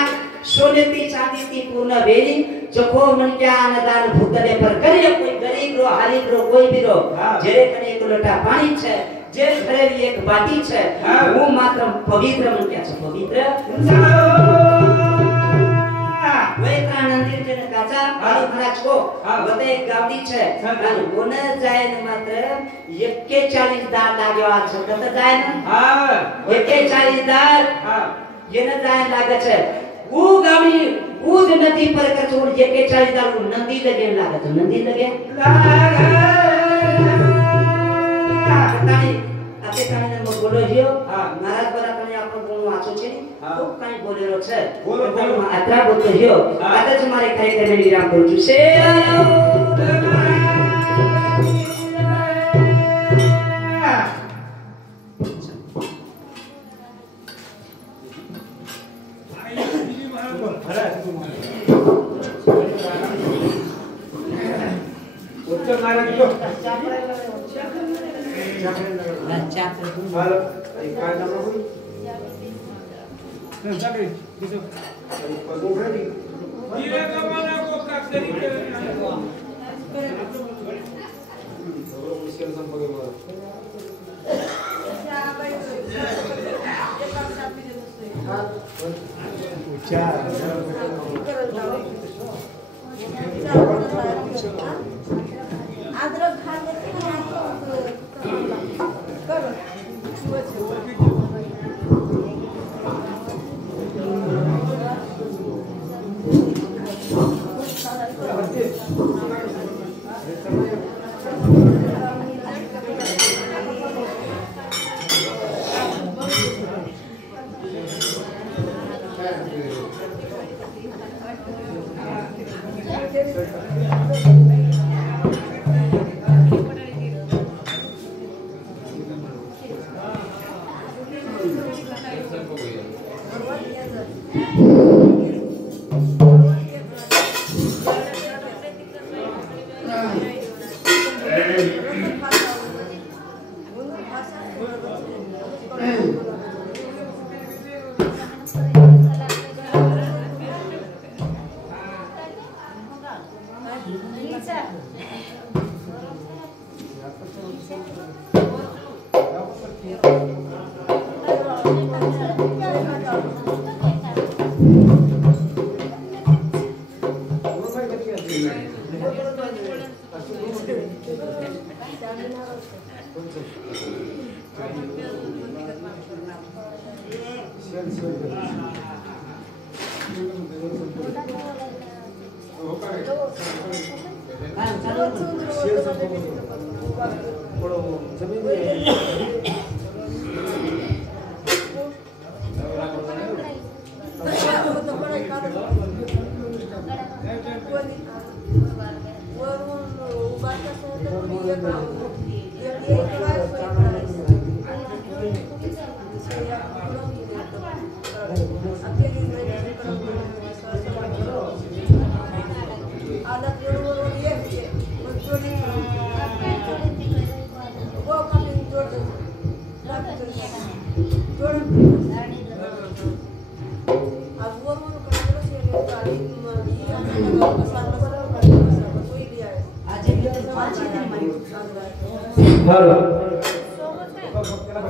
सोनेती चांदीती पूर्ण वेली चखो म्हणत्या अन्नदान भूतले पर करे कोई गरीब रो हरीब रो कोई भी रो जेरे कने एक लोटा पाणी छे जे घरे एक बाटी छे वो मात्र पवित्र म्हणत्या छे पवित्र वेका मंदिर जन काचा आणि महाराज को बते एक गावडी छे आणि कोण जाय न मात्र 41 दार लाग्यो आ छे कत जाय न 41 दार येने जाय लागे छे ऊ गावडी ऊ जे नदी पर कर छोड़ 41 दार नदी लगे लागे तो नदी लगे तानी आते तानी न बोलो हियो महाराज बरा कने आपन कोण वाचो छे तो काई बोलेरो छे बोलो आत्रा बोलतो हियो आता ज मारे काही काही विराम करू छु से उत्तर मारा दिलो अच्छा हेलो काय काम होई जाके किसो पगो रेडी ये कमाना को काकरी के मुश्किल संपगे मार अदरक खा हेलो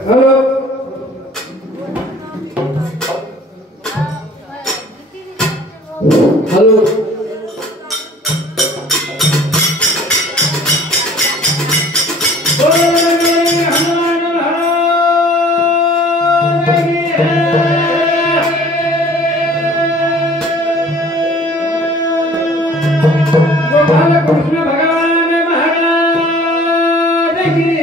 हेलो हेलो कृष्ण भगवान महाराज की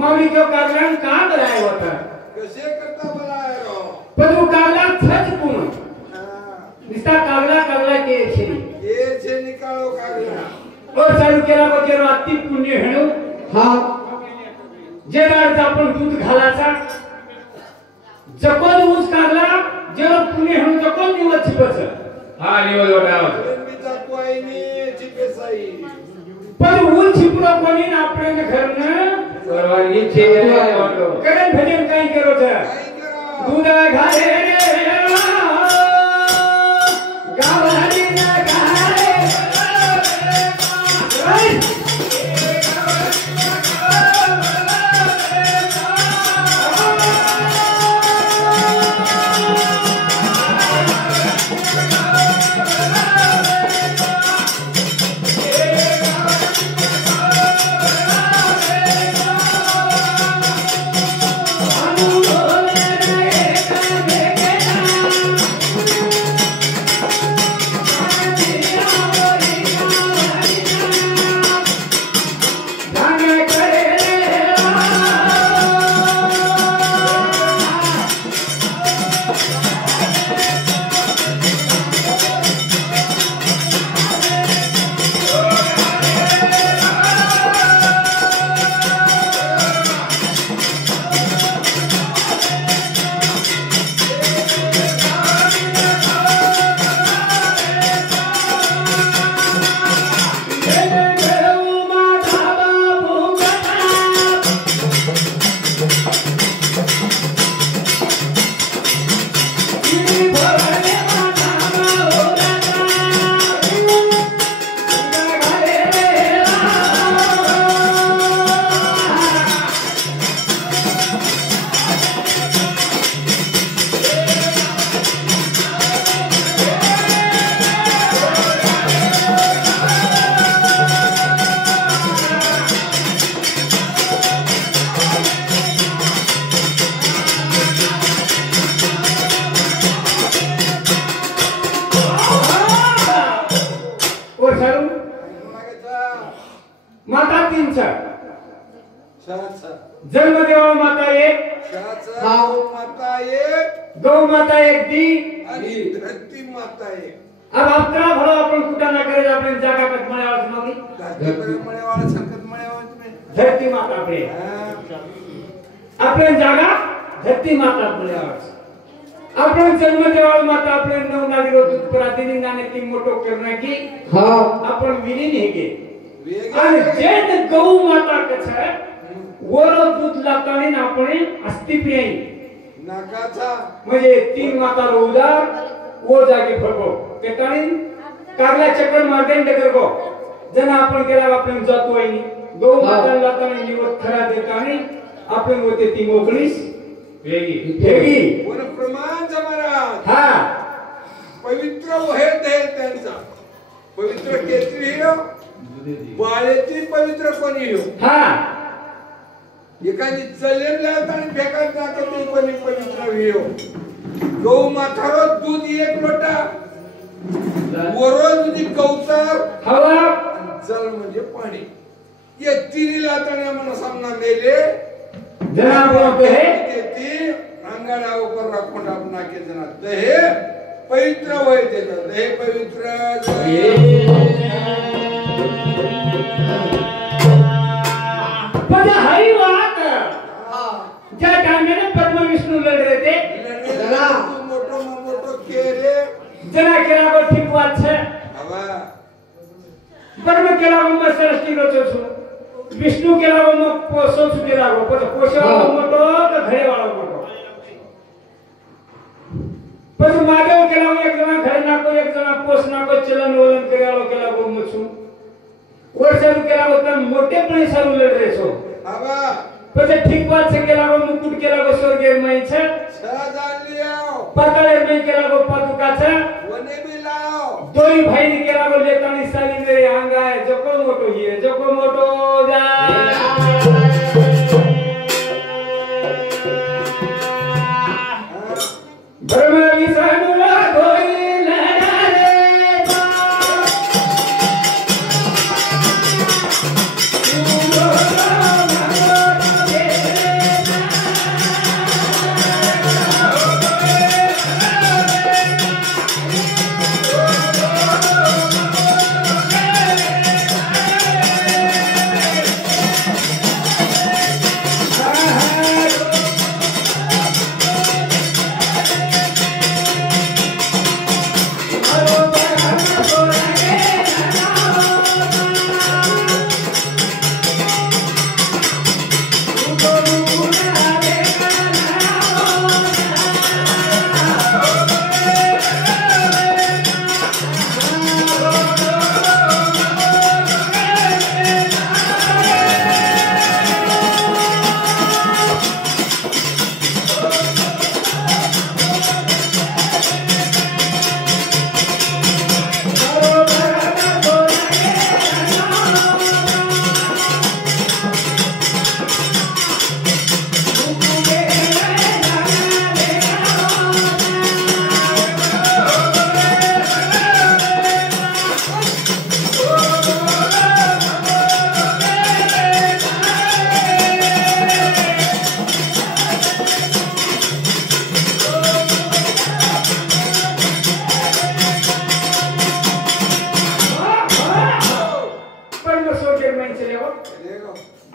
मामी जो कारण का बनाया होता कसे करता बनाया रो पण वो कागला सच पूर्ण निस्ता कागला के ये से निकालो कागला और चालू केला म्हणजे रात्री पुण्य हेणू हा जे रात आपण दूध घालाचा जकोन ऊस कागला जे पुण्य हेणू जकोन निवत छिपच हा निवत ओटावत बिचा कोईनी चिपेसाई पण ऊस छिपरो कोणी आपल्या घरनं परवानगी छे करें भजन काई करो छ दूध घाले गावरी ना घाले जगाचा हा. माता एक गौ माता एक दी आणि धरती माता एक. अब आपका भलो अपन कुटा ना करे अपने जागा कट मळे आवाज मागी धरती पर मळेवाळा संकट मळेवाळा तुम्ही. धरती माता आपले हा. अपने जागा धरती माता आपले आवाज आपण जन्म देवाळ माता आपले नव नारी रोज प्रातिनी नाने ती मोठो करना की हा आपण विलीन हेगे वेग आणि जेन गौ माता कछ वरो दूध लातानी आपण अस्ति पिई नाकाचा म्हणजे तीन माता उदार वो जागे फरको केतानी कारला चक्कर मारदेन डगर को जन आपण केला आपण जातो आहे गौ माता लातानी निवत खरा देतानी आपण होते ती मोकळीस वेगी वन प्रमाण महाराज हा पवित्र वहे ते त्यांचा पवित्र केतरी हो बाळेची पवित्र कोणी हो हा एखादी चलेल्या आणि फेकात टाकते कोणी पवित्र हो गौ माथारो दूध एक लोटा वरो म्हणजे कौतार हवा जल म्हणजे पाणी या तिन्ही लाताने मला सामना मेले जना बोलतो है ती अंगारा ऊपर राखून अपना के जना दहे पवित्र वय देतात दहे पवित्र पण हरी बात ज्या टाइमेने पद्म विष्णू लढ रहे थे मोठो मोठो केले जना केला को ठीक बात छे हवा पद्म केला को मैं सृष्टि रचो छु विष्णु केला को मैं पोषो छु केला को पोषो वाला मोटो तो घरे वाला मोटो પછી માગેવ કેલા એક જણા ઘરે નાખો એક જણા પોષ નાખો ચલન વલન કર્યાલો કેલા બહુ મછું ઓરસારું કેલા તમે મોટે પણ સારું લડ રહેશો हवा પછી ઠીક વાત છે કેલા મુકુટ કેલા સ્વર્ગે મય છે सहजान लियाओ પાતાળે મય કેલા પાદુકા છે वने भी लाओ दोरी भाई ने केला लेतानी साली मेरे आंगाए जको मोटो हिए जको मोटो जा ब्रह्म विष्णु धोई लहरा रे बा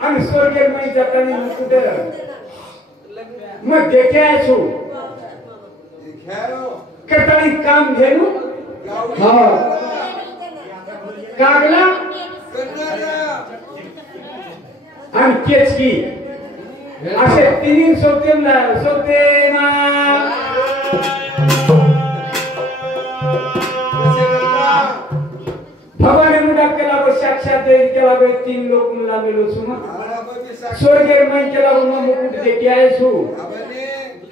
आणि स्वर्गेर मई जातानी कुठे मग देखे छु दिखाओ कतानी काम घेनु गावडी हा कागला कन्नाडा आणि केचकी असे तिन्ही सोतेम सोतेमा भगवान मुडा केला व साक्षात केला व तीन लोक मुला मेलो छु स्वर्गेर मई केला व मुकुट देखे आए छु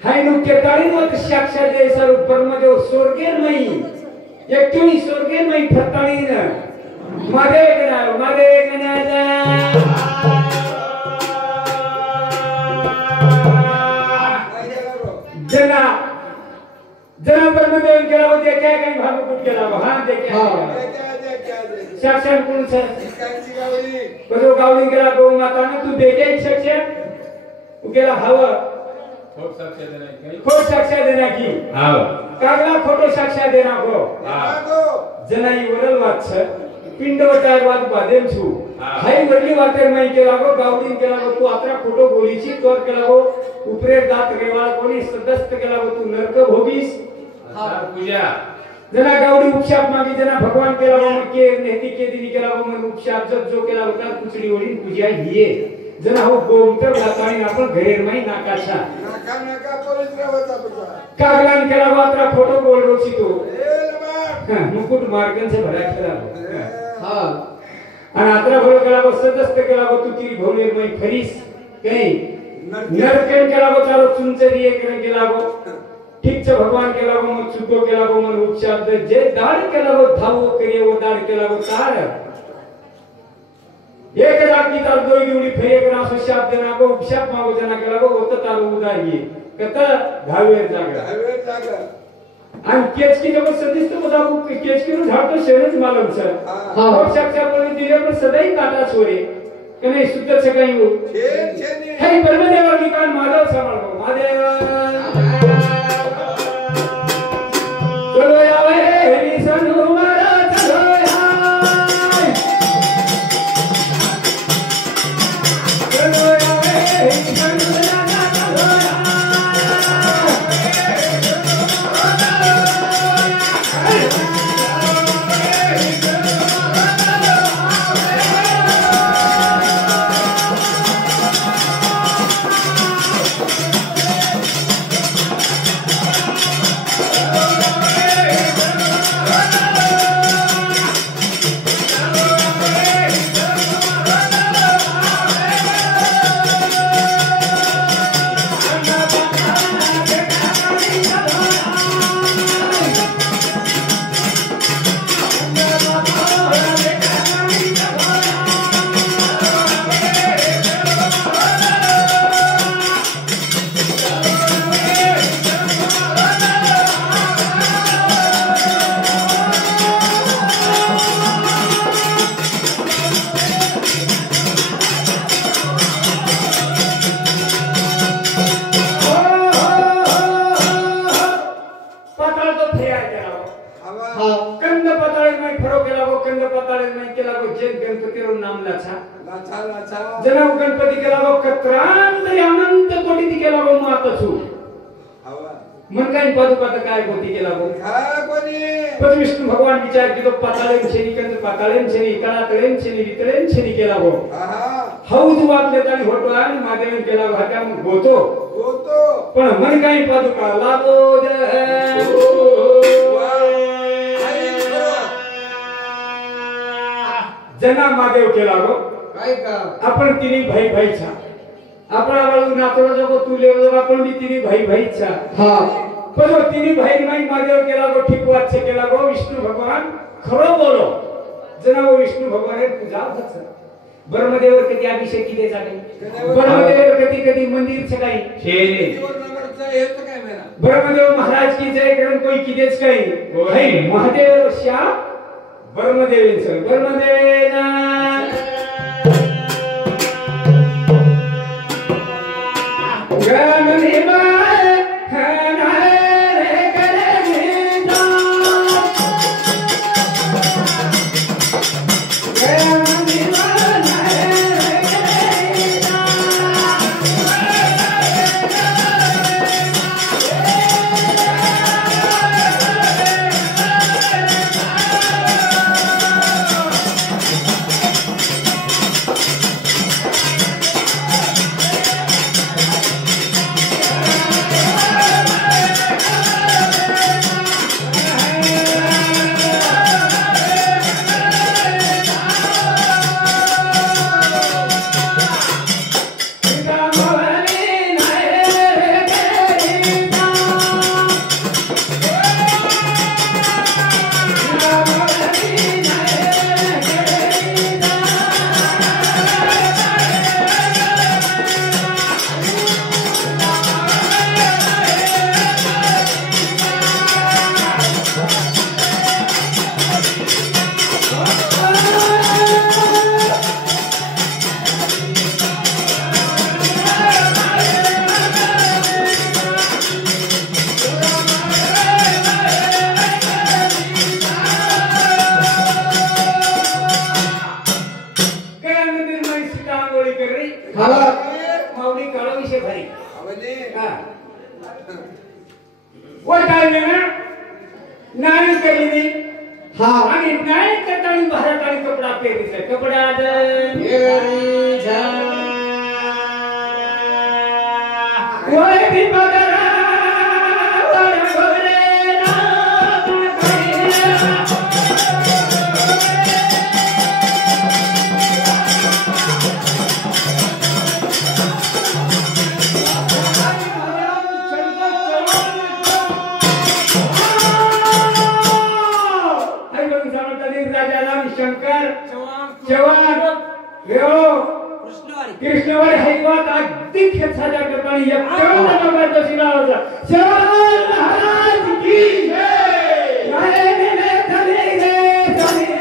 हाय नु केताळी मत साक्षात दे सर परमदेव स्वर्गेर मई एकटी स्वर्गेर मई फताळी न मागे गना जना जना परमदेव केला व देखे काही भागुट केला व हां देखे साक्षात कोण सर बरो गावली गेला गो माता ने तू देखे साक्षात गेला हवा खोट साक्ष्य देना की खोट साक्ष्य देना की हाव कागला खोटो साक्ष्य देना को जनाई वरल वात छ पिंड वटार वात बादेम छु हाई वडली वातेर मै केला गो गावडीन केला गो तू आत्रा खोटो बोलीची तोर केला गो उपरे दात रेवाळ कोणी सदस्त केला गो तू नरक भोगीस पूजा जना गावडी उपशाप मागी जना भगवान केला गो के नेती के दिनी केला गो मन उपशाप जब जो केला होता कुचडी ओढीन पूजा हिये जना हो गोमटर लाताणी आपण घरेर मै नाकाशा नाका नाका पवित्र होता तुझा कागलान केला गो आत्रा खोटो बोल रोची तो ए लबा मुकुट मार्गन से भरा केला हां आणि आत्रा बोल केला गो सदस्त केला गो तू तिरी भवनेर मै फरीस कई नरकेन केला गो चालो चुंचरी एक केला गो ठीक छ भगवान केला गो मग चुको केला गो मन उपशाप जे दाड केला गो धावो करिये वो दाड केला गो तार एक राती तार दोई दिवडी फेरे करा सुशाप देना को उपशाप मागो जना केला गो होत तार उदारी कत घावेर जागा हवे जागा आणि केचकी जब सदिस्त बताऊ केचकी नु झाड तो शहरच मालूम छ हां उपशाप बोली दिले पण सदाई काटा छोरे कने शुद्ध छ काही हो छेन छेनी हे ब्रह्मदेव की कान माधव सांभाळो महादेव चलो आवे हरी सनु मारा चलो हाय चलो आवे हरी सनु मारा चलो जना गणपती केला गो कत्रांत अनंत कोटी ती केला गो मातसु हवा मन काय पादुका काय कोटी केला गो खा कोणी पण विष्णु भगवान विचार की तो पाताळेन छेनी कंद पाताळेन छेनी कळातळेन छेनी वितळेन छेनी केला गो आहा हौद वापले तानी होतो आणि मादेवन केला गो हात्या गोतो होतो पण मन काय पादुका लादो जना महादेव केला गो काय का आपण तिन्ही भाई भाई छा आपला वाळू नातोडा जगो तू लेव आपण बी तिन्ही भाई भाई छा हा पण वो तिन्ही भाई माई महादेव केला गो ठीक वाच केला गो विष्णु भगवान खरो बोलो जना वो विष्णु भगवान हे पूजा होत ब्रह्मदेव कधी अभिषेक किती जागे ब्रह्मदेव कधी कधी मंदिर छ काही छेने जीवन नगरचा हेत काय मेरा ब्रह्मदेव महाराज की जय करून कोई किदेच काही भाई महादेव श्या ब्रह्मदेवेंचं ब्रह्मदेवेना गणनिमा खनारे करनिदा गणनिमा नरे करनिदा आवले हा. वो टाइम ना नाही केली हा आणि नाही करताना भारत आणि कपडा पेरीचा कपडा ओय भी बगरा वर बगरे ना शंकर जवान कृष्णवाडी हैवात अगदी खेळाच्या करताना एकट्याला जबरदस्ती लावायचा शरण महाराज की जय जय रे चले रे चले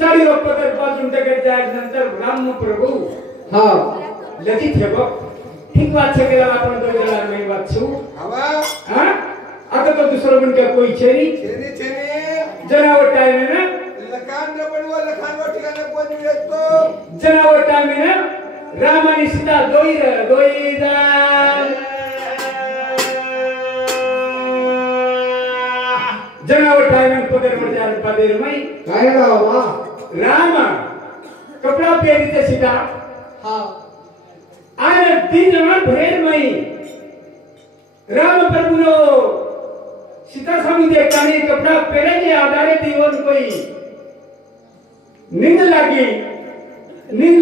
साडी पदर पासून नंतर ब्राह्म प्रभू हा लचित हे बघ ठीक वाच्य केला आपण तो जला नाही वाचू हवा हा आता तो दुसरा पण काय कोई छेरी छेनी छेनी जनावर टाइम है ना लखान न बनवा लखान व ठिकाणे कोण येतो जनावर टाइम है ना राम आणि सीता दोई जनावर टाइम पदर मध्ये आले पदर मई काय राव राम कपड़ा पहनते सीता हा आने तीन जवान भरेर मई राम प्रभु नो सीता स्वामी देखता नहीं कपड़ा पहने के आधारे दीवन कोई नींद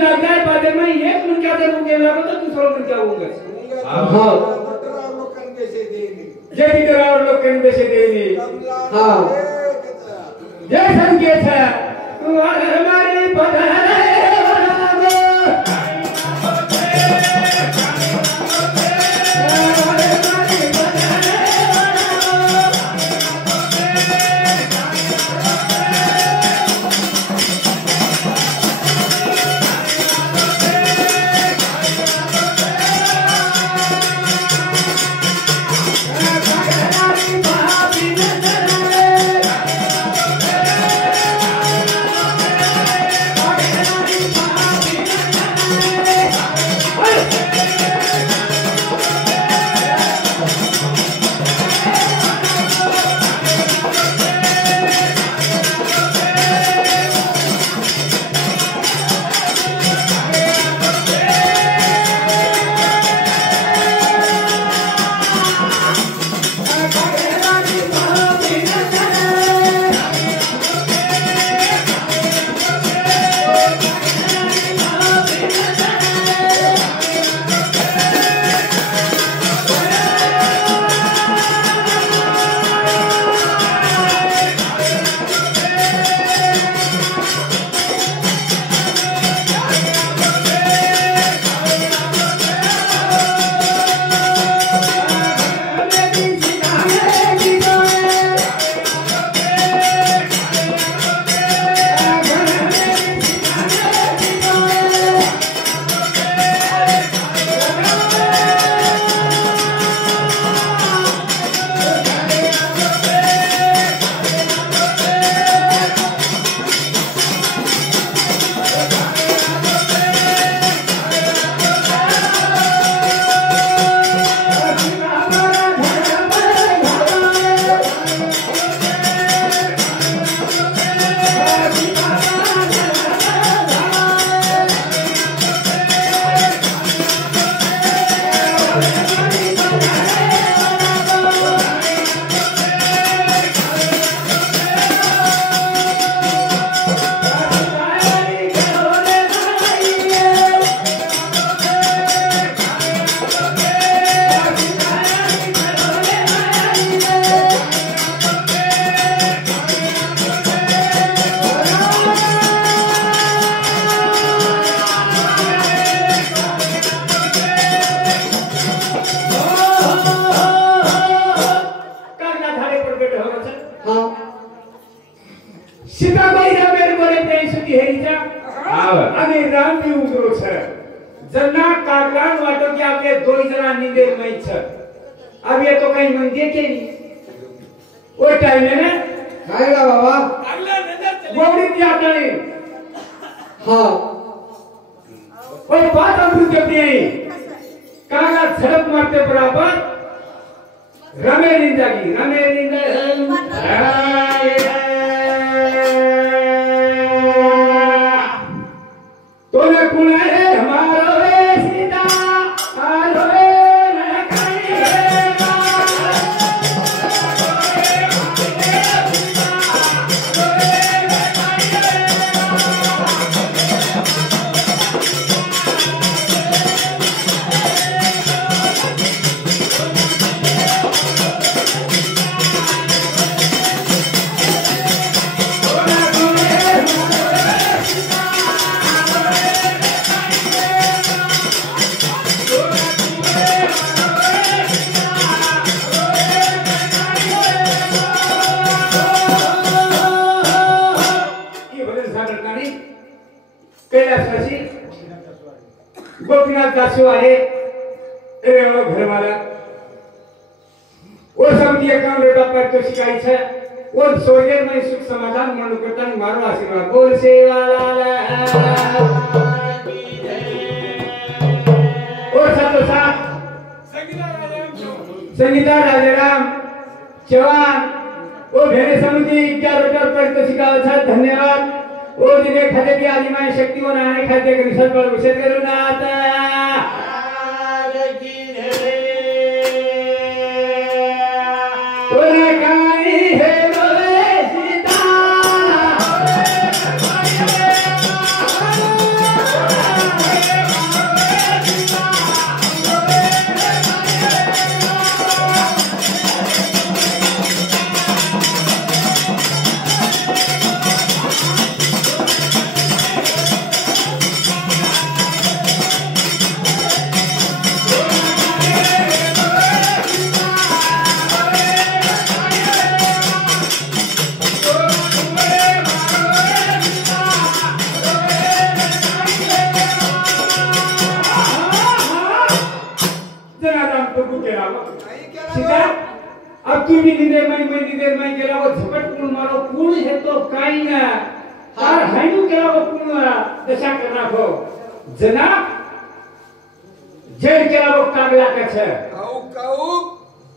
लग जाए बाद में एक मन क्या करूं के लगा तो दूसरा मन क्या होगा हां लोकन कैसे देनी जय तेरा और लोग कन से देनी हां जय संकेत है हमारी बधाई परिणाम भी उगरो छ जना कागलान वाटो कि आपले दोई जना निंदे मई छ अब ये तो कहीं मंदिर के नहीं वो टाइम है ना खाएगा बाबा गोड़ी भी आता नहीं हाँ और बात अमृत जब नहीं कागा झड़प मारते बराबर रमे निंदा की रमे तो न कुण है हमारो रे सीता आलो रे गोपीनाथ दासो आहे घर वाला वो समझी काम रेता पर तो शिकाई है वो स्वर्ग में सुख समाधान मन करता मारो आशीर्वाद बोल सेवा और साथों साथ संगीता राजाराम चौहान वो भेड़े समिति 11 पर तो शिकावत है धन्यवाद वो दिने खाते की आदिमाय शक्ति वो नाने खाते के निशान पर विषय करूँगा आता तो न काई है बोले सीता अब तुम्ही निदेर माई गेला वो झपट कुण मारो कुण है तो काही ना तार हायनु केला वो कुण दशा करना हो जना जेड केला वो कागला का छ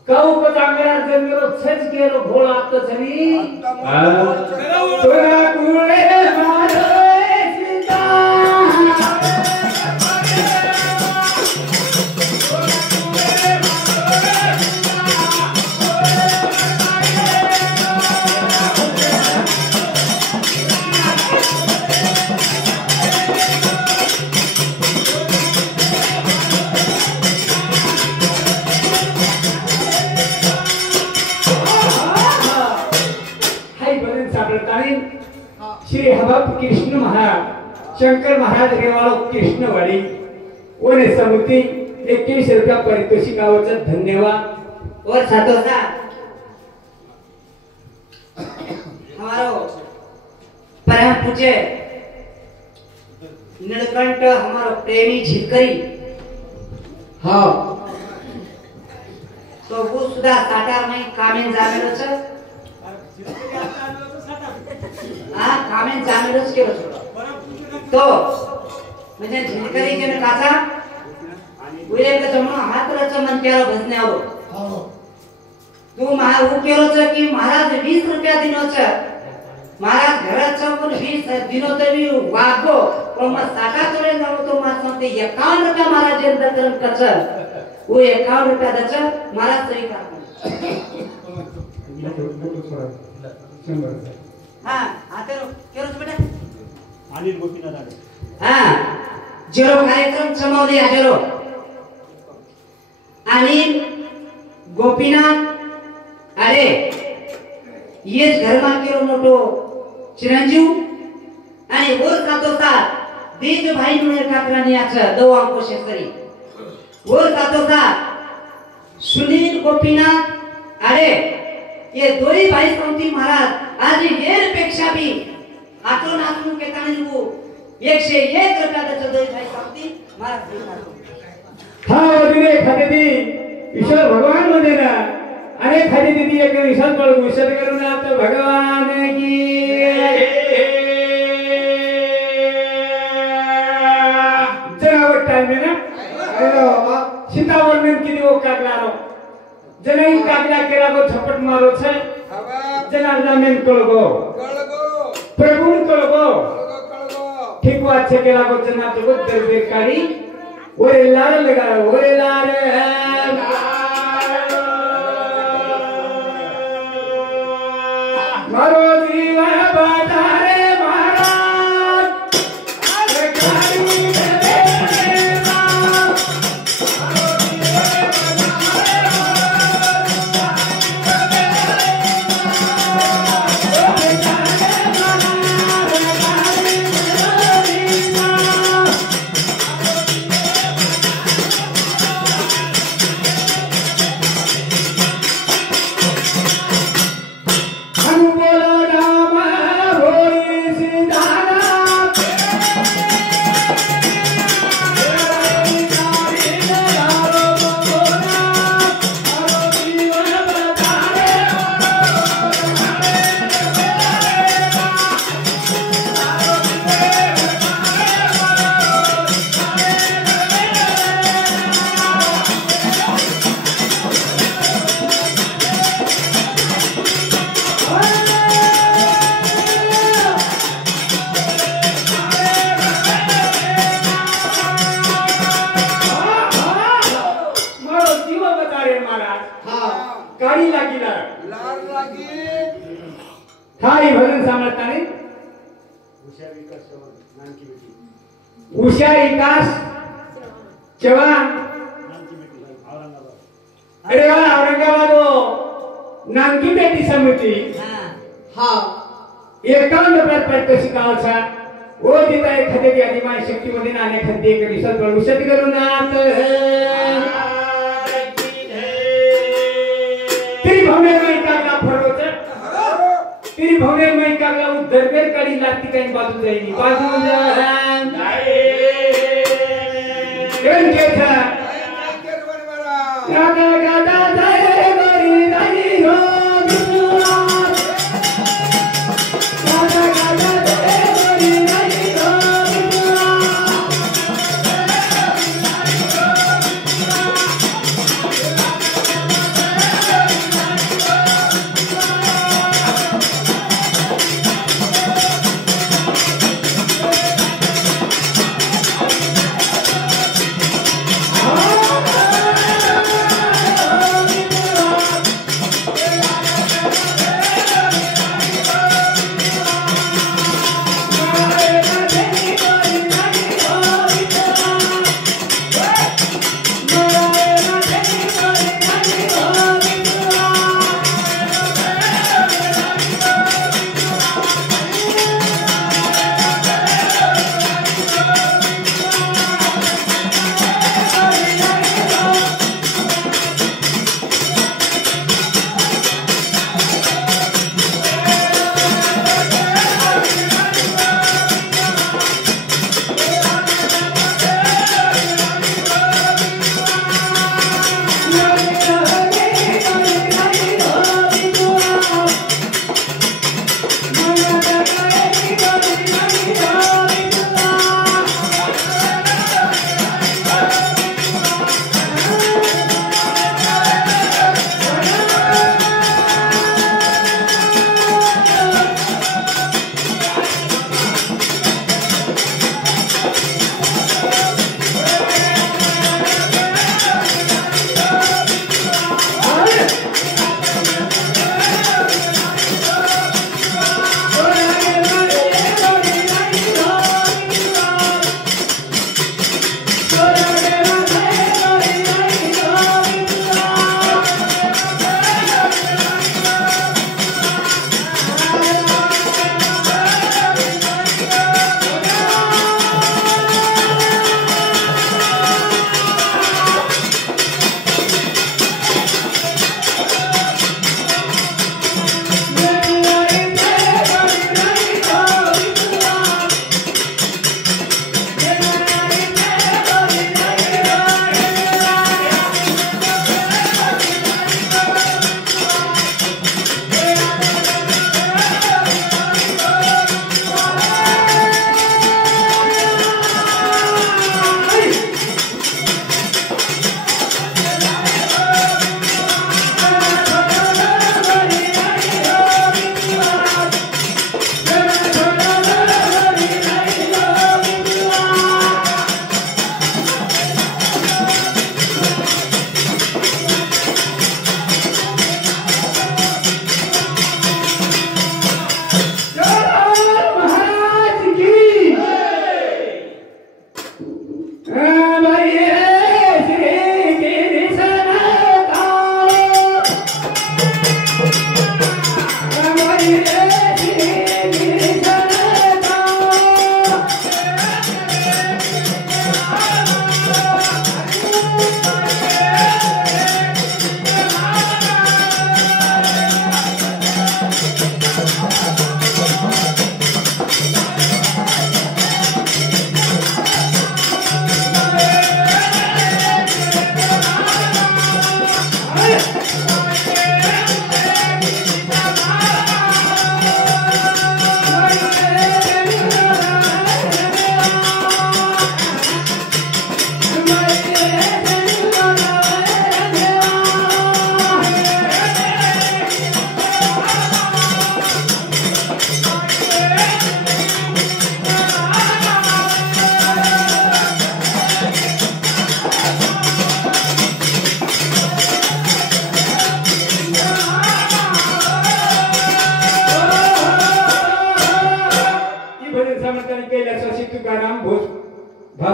काऊ को तांगरा जंगलो छज केलो भोळा तो छनी तोरा कुळे मारो सीता श्री हबब कृष्ण महाराज शंकर महाराज रेवालो कृष्णवाडी ओने समिति 21 रुपया पारितोषिकावचा धन्यवाद और साथों साथ हमारो परम पूज्य नीलकंठ हमारो प्रेमी झिलकरी हाँ तो वो सुधा साटार में कामेन जामेलो छ कामेन जामेलोच केलो तो म्हणजे झिलकरी जन काचा उले का जमनो हातराचा मन केलो भजण्यावर तू उ केलो छ की महाराज 20 रुपया दिनो छ महाराज घराचा पण 20 दिनो तरी वागो पण मग साटा तोडे जाऊ तो मा सांगते 51 रुपया महाराज दर्शन करच वो 51 रुपया दच महाराज तरी का हां आता केलो छ बेटा अनिल गोपीनाथ आले हां जेरो कार्यक्रम समावले आजेरो अनिल गोपीनाथ अरे येच घरमा केलो मोठो चिरंजीव आणि वर सातोसात देज भाई म्हणून काकरानी आचा दो अंको शेतकरी वर सातोसात सुनील गोपीनाथ अरे ये दोई भाई संती महाराज आज येर पेक्षा भी आतून आतून केताने वो 101 रटाचं दही खाई सांगती महाराज हा दिने खाते ईश्वर भगवान मध्ये ना अनेक खाते ती एक विशाल पळ विषद करून आता भगवान की जनावर टाइम है ना सीतावर्णन किती वो कागलारो जनाई कागला केला को झपट मारो छे जना मेन कळगो प्रभु कळगो ठीक बात छे केला को जना तो दरबार काढी ओरे लाल लगा ओरे लाल मारो जीवा बातारे उषा विकास चव्हाण अरे वाह औरंगाबाद नानकी बेटी समिति हाँ 51 पर शिकावचा वो देता है खदे की अधिमान शक्ति मध्ये नाने खदे के विषद प्रविष्ट करून नात तेरी भव्य में कागला फरोच तेरी भव्य में कागला दरबार काढी लागती काही बाजू जाईनी बाजू गादा गादा जय गोरी राई हो विश्वनाथ गादा गादा जय गोरी राई हो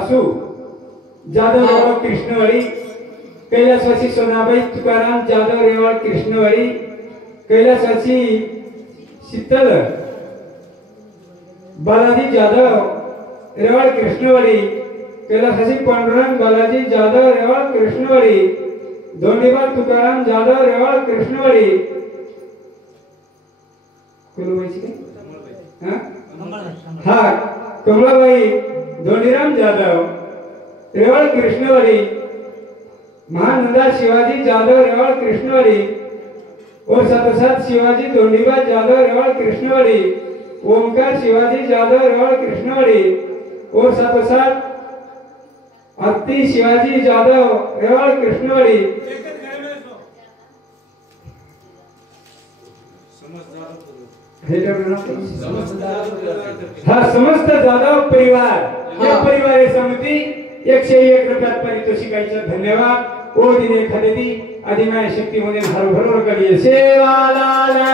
सासू जाधव रेवाळ कृष्णवाडी कैलासवासी सोनाबाई तुकाराम जाधव रेवाळ कृष्णवाडी कैलासवासी शीतल बालाजी जाधव रेवाळ कृष्णवाडी कैलासवासी पांडुरंग बालाजी जाधव रेवाळ कृष्णवाडी धोंडीबा तुकाराम जाधव रेवाळ कृष्णवाडी कुलबाईची काय हा कमलाबाई धोंडीराम जाधव रेवाळ कृष्णवाडी महानंदा शिवाजी जाधव रेवाळ कृष्णवाडी और साथ शिवाजी धोंडीबा जाधव रेवाळ कृष्णवाडी ओमकार शिवाजी जाधव रेवाळ कृष्णवाडी और साथ अत्ती शिवाजी जाधव रेवाळ कृष्णवाडी हा समस्त जाधव परिवार या परिवार समिती 101 रुपयात पारितोषिकाचे धन्यवाद ओ दिने खरेदी आदिमाय शक्ती मध्ये हरभर करिये सेवा लाला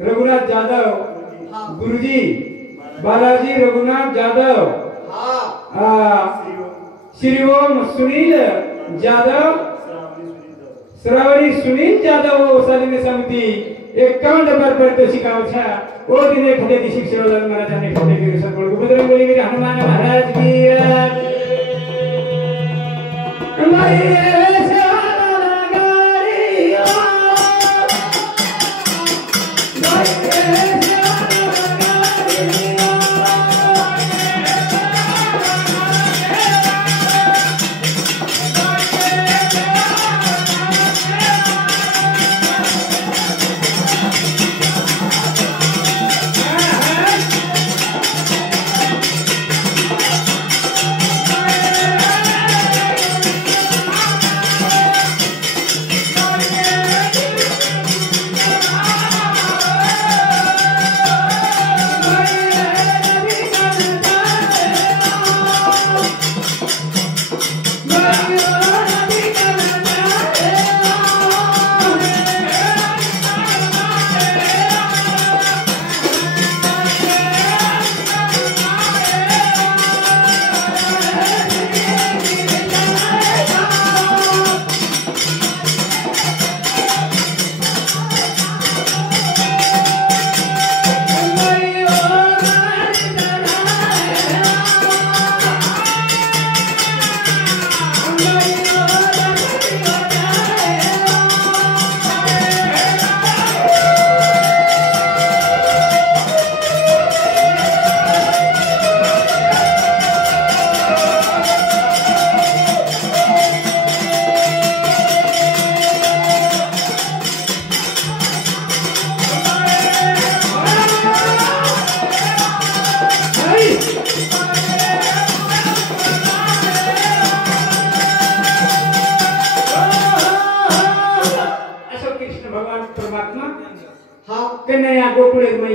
रघुनाथ जाधव गुरुजी बालाजी रघुनाथ जाधव श्री ओम सुनील जाधव श्रावणी सुनील जाधव सालिने समिती 51 नंबर पारितोषिकाव छा ओ दिने खरेदी शिक्षण महाराजांनी खरेदी सगळ बजरंगबली वीर हनुमान महाराज की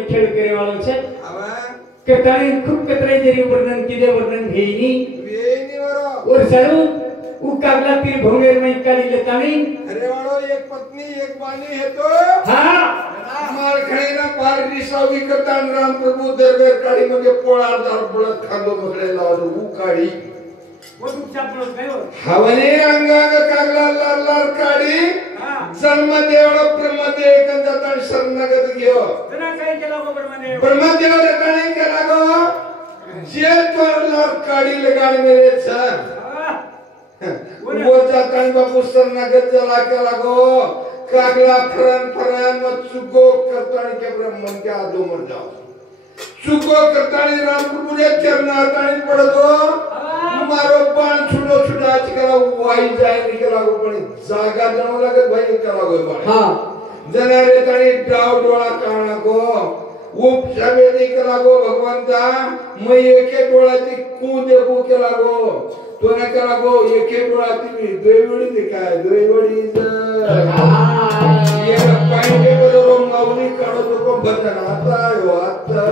खेळ करे वाळो छे के ताणी खूब कतरे जेरी वर्णन किदे वर्णन भेईनी वरो और सरू उ कागला पीर भोंगेर में काली ले ताणी अरे वाळो एक पत्नी एक बानी है तो हां मार खणीना पार दिसावी करतान राम प्रभु दरबार काळी मध्ये पोळार दार बुळत खांदो बकडे लावलो उ काळी वो तुमच्या पळत काय हो हवने अंगांग कागला लाल लाल काळी जन्म देवळ ब्रह्मदेव कंजातान शरणगत घेओ जना काय केला गो ब्रह्मदेव ब्रह्मदेव रे काय केला गो जे तोर लाल काळी लगाड मेरे सर वो जातान बापू शरणगत जला केला गो कागला फरन मत चुको करतानी के ब्रह्मन के आदो मर जाओ चुको करतानी राम प्रभु ने चरना तानी पड़ो मारो पान छुड़ो छुड़ा चिकला वाई जाए निकला को पण जागा जणो लगे भाई कला गो बारे हां जनारे तानी डाव डोळा काणा को उप सभे निकला गो भगवंता मैं एके डोळाची कू देखू केला गो तो ने केला गो एके डोळाची दोयवडी दिखाय दोयवडी ये पाइंडे बदलो माऊली काढो तो बदन आता यो आता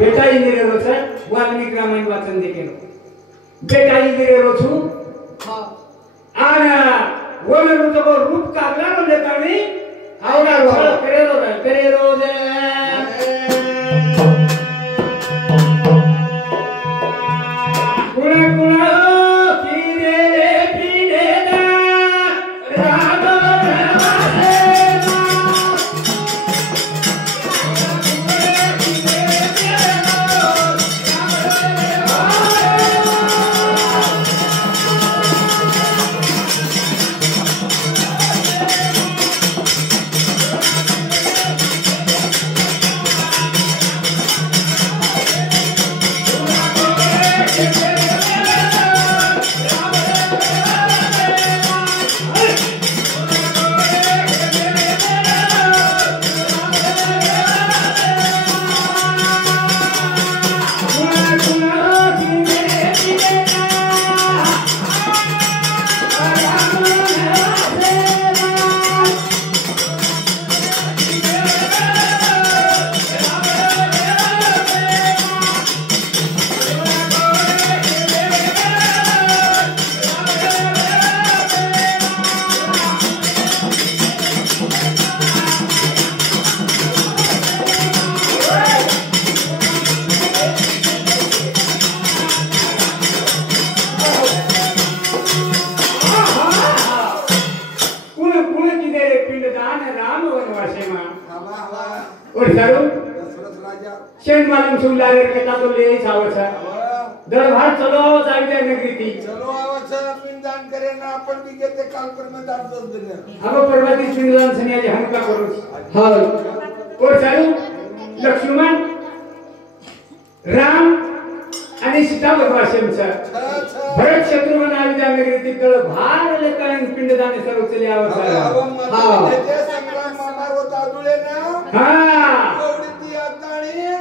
बेटा इंजिनियर छ वाल्मीकि रामायण वाचन देखेलो बेटा इंजिनियर छु आना वोले तो रूप कागला रो लेतानी आवडा रो करेरो जे कुणा कुणा दरबार चलो जाविदा नगरीती चलो आवचा पिंडदान करे ना आपण भी घेते काल पर में दान दस दिन अब परवाती पिंडदान सनियाचे हमका करू हां और चालू लक्ष्मण राम आणि सीता वनवासींचा भरत शत्रुघ्न जाविदा नगरीती दरबार लेकान पिंडदान सर्व चली आवचा हां ते संग्राम मामार होता दुळे ना हां गौडीती आताणी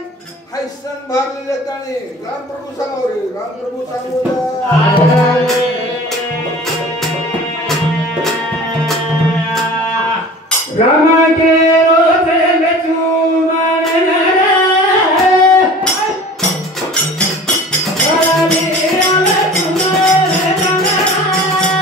हैसन भरलेले ताणी राम प्रभु सांगो रे राम प्रभु सांगो रामा के रोजे में चूमन रे वाली आवे तुम्हारे जाना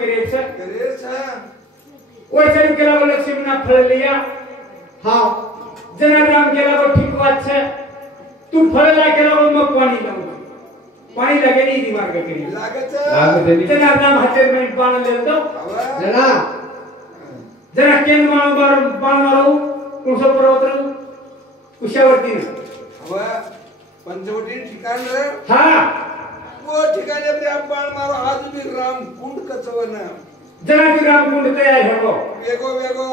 करे छ करे छ वैसे केला को लक्ष्मण फल लिया हाँ जना राम केला को ठीक बात छे तू फल ला केला को मग पानी लाऊ पानी लगे नहीं दिमाग के करी लागे छ जना राम हाथे में पान ले दो जना जना केन मारो पान मारो कुसो पर्वत कुशावरती अब पंचवटी ठिकाण रे हाँ वो ठिकाणी अपने आप बाण मारो आज भी राम कुंड कचवना जना की राम कुंड तयार हो वेगो वेगो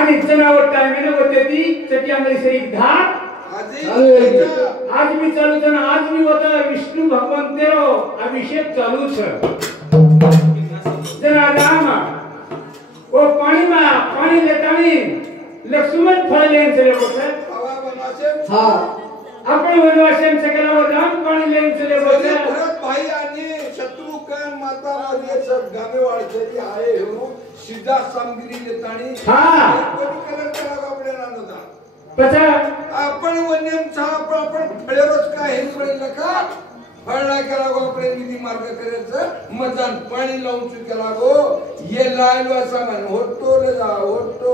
आणि जनावर टाइम में होते ती चटियामली से एक धार आज भी चालू छ आज भी होता विष्णु भगवान तेरो अभिषेक चालू छ जना राम वो पानी लेतानी लक्ष्मण फल लेन चले को छ हवा बनवासे हाँ आपण वनवासन सगळा राम पाणी लेन चले को छ भरत भाई आणि शत्रुघ्न माता वाले सब गावे वाळचेरी आहे हो सीधा सामग्री लेतानी हाँ कोणी कलर करा आपले नांदता पचा आपण वन्यम आपण फळेरोज काय हे कळलं का फळला केला गो आपण निधी मार्ग करायचं मतदान पाणी लावून केला गो ये लायलो असा म्हण होतो रे जा होतो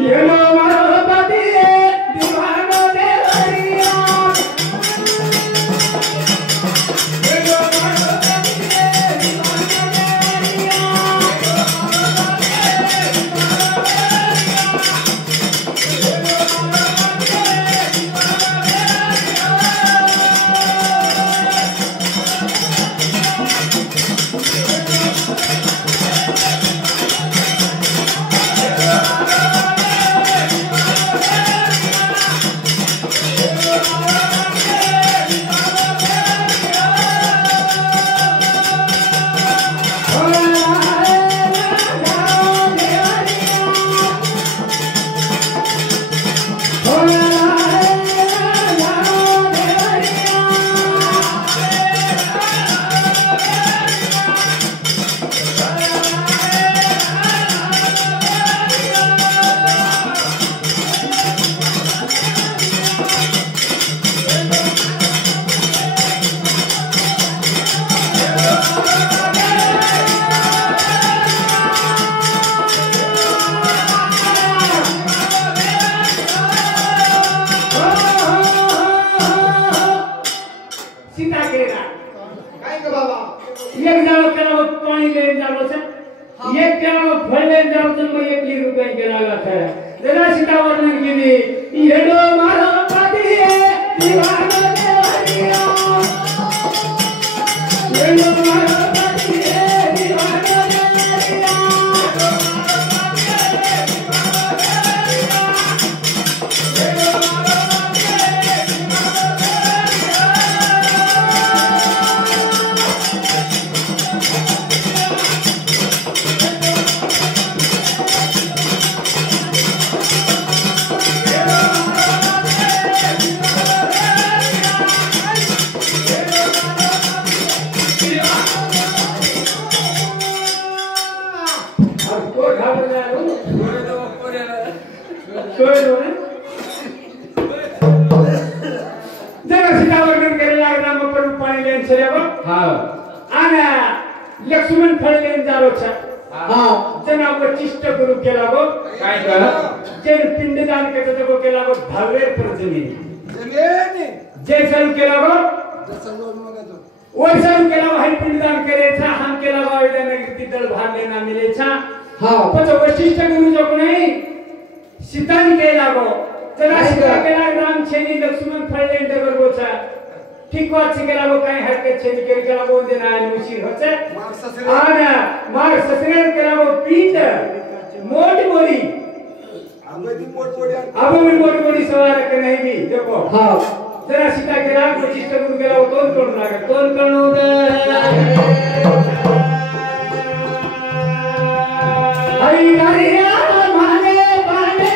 ये लो मारो पति दीवानो दे हरिया ये लो मारो पति दीवानो दे एक जाओ केला पानी लेन जाओ से एक केला फल लेन जाओ तो मैं 1 लाख रुपए के लागत है जरा सीता वर्णन कीजिए ये लो मारो पति दीवानो दे हरिया ये लो मारो पति दीवानो दे हरिया लक्ष्मण फळ लेन जारो छ हां जना वचिष्ठ गुरु केला गो काय कर जन पिंडदान करते गो केला गो भावे पर जमीन जे सन केला गो वैसन केला गो हरि पिंडदान करे छ हम केला गो आवेदन की दल भाग लेना मिले छ हां पछ वचिष्ठ गुरु जो नहीं सीतान केला गो जना सीता केला राम छेनी लक्ष्मण फळ लेन दर गो छ ठीक बात शिकेला वो काही हरकत छे निकल केला वो देना आहे मुशीर होते आना मार ससरेर केला वो पीठ मोट मोरी अब भी मोट मोरी सवार के नहीं भी देखो हां जरा सीता केला को चिष्ट गुरु केला वो तोन तोन लागे तोन कणू दे हरि हरिया माने पाने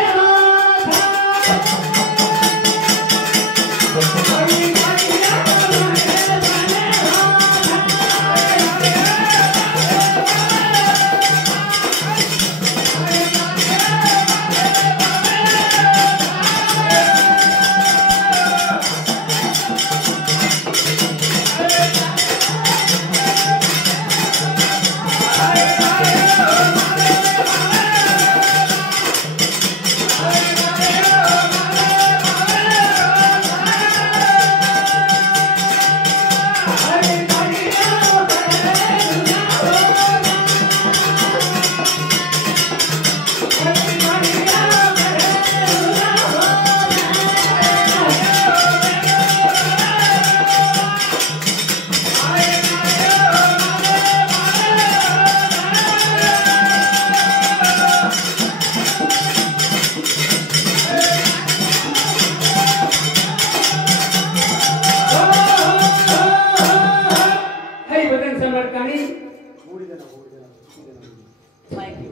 थँक यू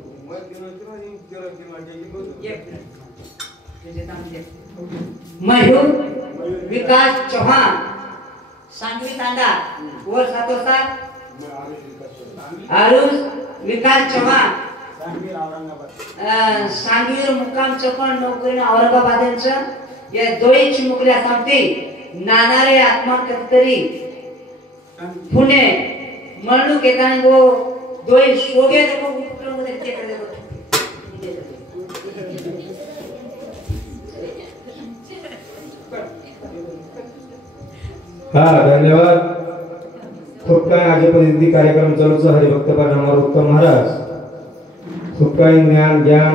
मयूर विकास चौहान सांगवी तांडा वर सातोसात आरुष विकास चौहान सांगवीर मुक्काम चौपन नोकरीने औरंगाबाद यांचं या दोईची मुकल्या सांगते नानारे आत्मा कधीतरी पुणे मरणूक येताना गो दोई शोगे देखो उपक्रम मध्ये ते करे हा धन्यवाद खूप काय आजपर्यंत कार्यक्रम चालूच हरिभक्त परनामार उत्तम महाराज खूप काही ज्ञान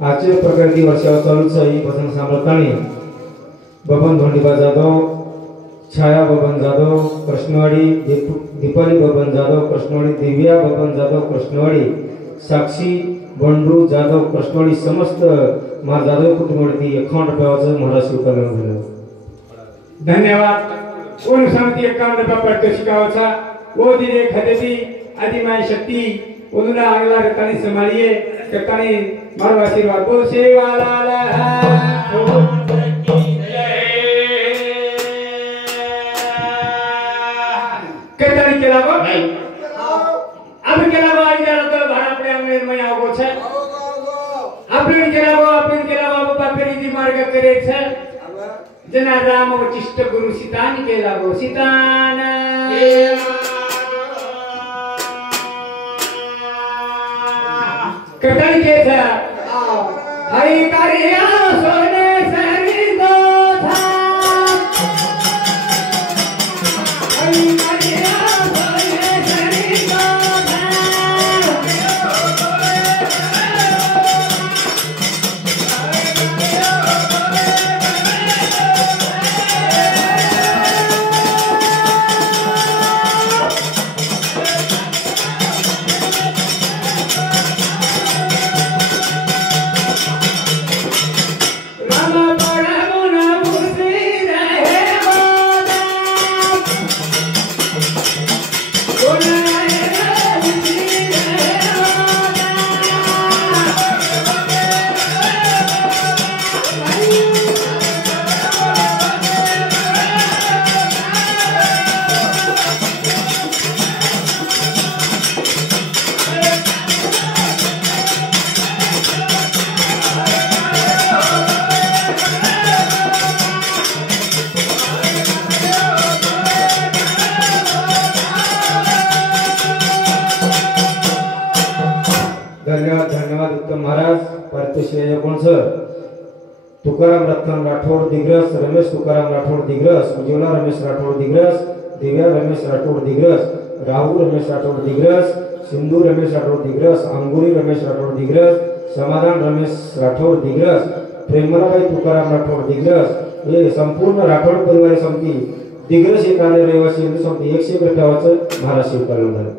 आजच्या प्रकारची वर्षावर चालूच ही पसंत सांभाळताना बबन धोंडीबा जाधव छाया बबन जाधव कृष्णवाडी दीपाली बबन जाधव कृष्णवाडी दिव्या बबन जाधव कृष्णवाडी साक्षी बंडू जाधव कृष्णवाडी समस्त मार जाधव कुटुंबावरती 51 रुपयाचं महाराज स्वीकारलं झालं धन्यवाद कोण सांगते 51 रुपया पडतो शिकावाचा ओ दिले खदेती आदिमाय शक्ती ओनुला आगला रतानी संभाळिए कतानी मारो आशीर्वाद बोल सेवाला कतानी केला गो अब केला गो आज जानो तो भार आपले अंगणे में आवो छे आपण केला गो बापेरी दी मार्ग करे छे जना राम वचिष्ठ गुरु सीतान केला गो सीतान कटाई के था हरि करिया सोने सरी दो था हरि करिया सोने सरी दो था धन्यवाद उत्तम महाराज पारितोषिक कोण सर तुकाराम रत्न राठोड दिग्रस रमेश तुकाराम राठोड दिग्रस उज्ज्वला रमेश राठोड दिग्रस दिव्या रमेश राठोड दिग्रस राहुल रमेश राठोड दिग्रस सिंधू रमेश राठोड दिग्रस अंगुरी रमेश राठोड दिग्रस समाधान रमेश राठोड दिग्रस प्रेमलाबाई तुकाराम राठोड दिग्रस हे संपूर्ण राठोड परिवार समिती दिग्रस एक आले रहिवासी समिती 101 रुपयाचं महाराज स्वीकारलं झालं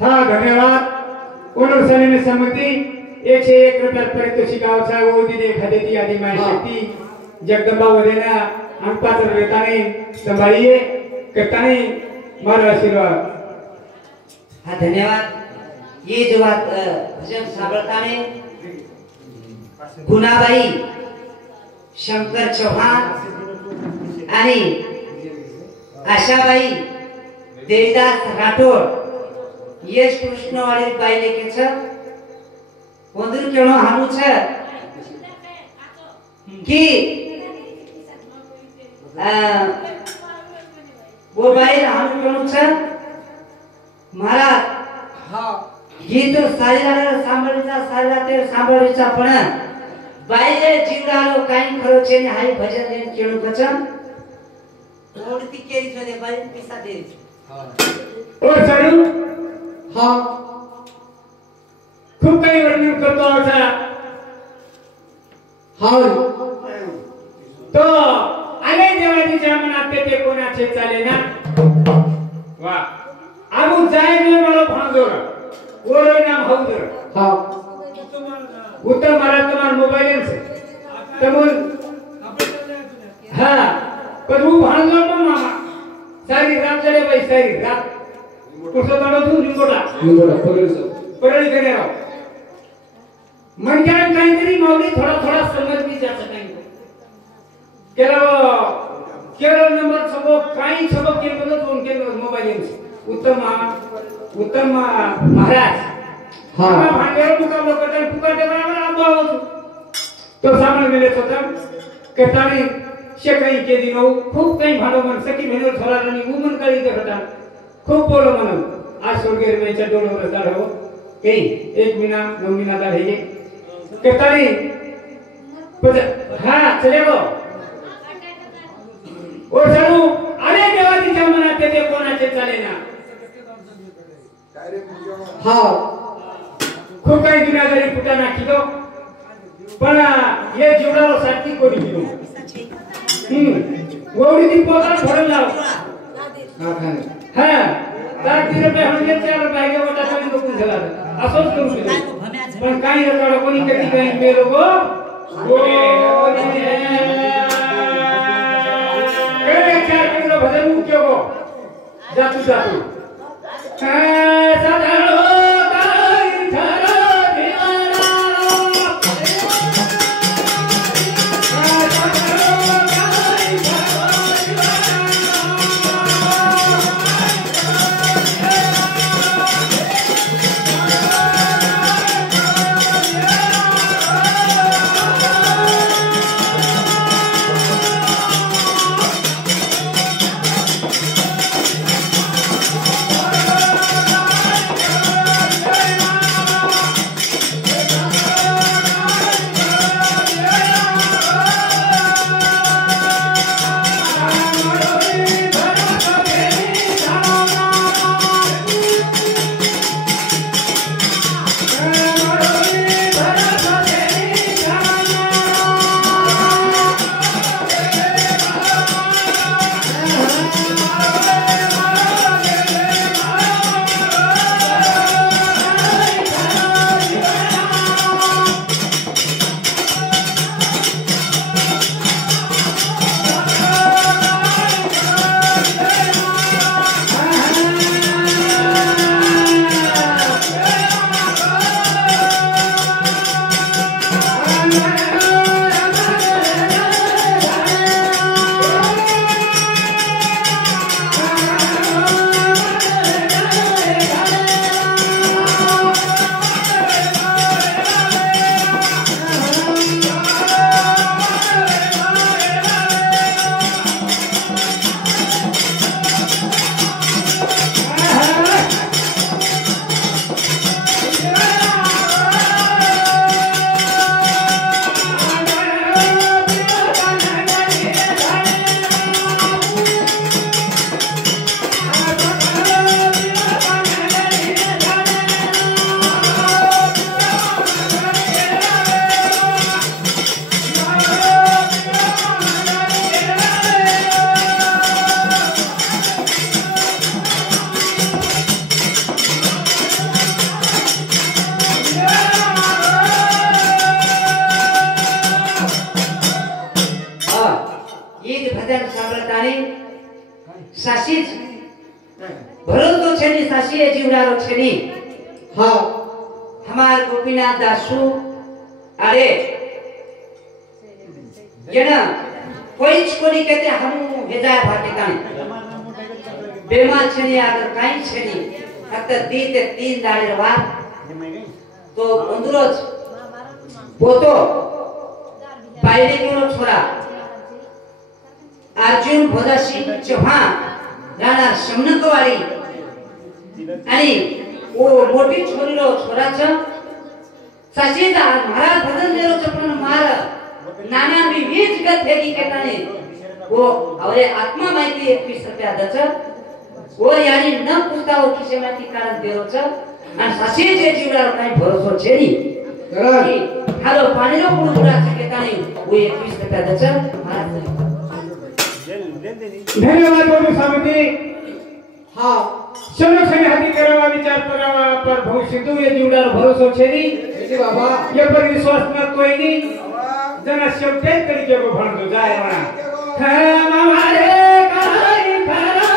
हा धन्यवाद कोणसाने संमती 101 रुपया पारितोषिकाचा ओ दिले खदेती आदिमाय शक्ती जगदंबा वदेना अंकपात्र रेताने संभाळिए कताने मारो आशीर्वाद हा धन्यवाद ये जो बात भजन साबळताने गुणाबाई शंकर चौहान आणि आशाबाई देवीदास राठोड यश कृष्णवाडी बाईले के छ वंदर केणो हामु छ कि वो बाई हामु केणो छ महाराज गीत सारीला सांभाळीचा पण बाईले जिंगालो काही खरो छे ने हाई भजन ने केणो कचम ओडती केरी छे बाई पैसा दे ओ सारू हा खूप काही वर्णन करतो होता हा तो आले देवाच्या मनात ते कोणाचे चाले ना वा आबू जाय ने मला भांगोर ओरो नाम हौदर हा उत्तम महाराज तुम्हार मोबाइल से तमुन हा पण वो भांगोर मामा सारी रात चले भाई सारी रात कुछ तो तू निकोटा निकोटा पगले सब परळी करे राव म्हणजे काहीतरी माऊली थोडा थोडा समज बी जास्त काही केरळ नंबर सबक काही सबक केलं दोन केलं मोबाईल उत्तम महाराज हा भांडेवर मुकाबला करता पुकारते बरोबर आंबा होतो तो सामान मिळत होता कटाने शेकाई केली नऊ खूप काही भाडो मन सखी मेनवर थोरानी उमन काढी ते होता खूप बोलो म्हणून आज सोडगेर मेच्या डोळ्यावर चालव काही 1 महिना 9 महिना का हे कटाने हा चले गो ओ चलू अरे देवाच्या मनात ते कोणाचे चाले ना हा खूप काही दुनियादारी फुटाना किलो पण हे जीवनावर साठी कोणी दिलो ओवडी ती पोकाळ भरून लाव हा तर 3 रुपये म्हणजे 4 रुपये घे वाटा कमी लोकून झाला असंच करू दिलो पण काही रकाडा कोणी कधी काही मेलो गो काय 4 किलो भजन मुख्य गो जातू जातू साधारण सासीच भरत तो छेनी सासी है जीवनारो छेनी हाँ हमार गोपीनाथ दासू अरे ये ना कोई कोनी कहते हम हेजाय भाटे काने बेमार छेनी अगर काई छेनी अगर दी ते 3 दाड़े रवा तो अंदरोज पोतो पायरी कोनो छोरा अर्जुन भोदासी चौहान राणा समनकवाडी आणि ओ मोठी छोरीलो छोराचं सासीदा महाराज भजन देरो चपन मार नाना मी वीज गत हेगी केताने वो अवरे आत्मा माहिती 21 रुपया दच वो यानी न पुस्ता वो किसे माहिती कारण देरो छ आणि सासी जे जीवडावर काही भरोसा छेनी हालो पाणीरो पुडुडा केताने वो 21 रुपया दच महाराज धन्यवाद बाबू स्वामी हाँ क्षण हाथी करावा विचार करावा पर भविष्य तो ये जीवडार भरोसा छेनी बाबा ये पर विश्वास न कोई नहीं जना शेवटे तरीके को भण जाए वणा हमारे काही खरा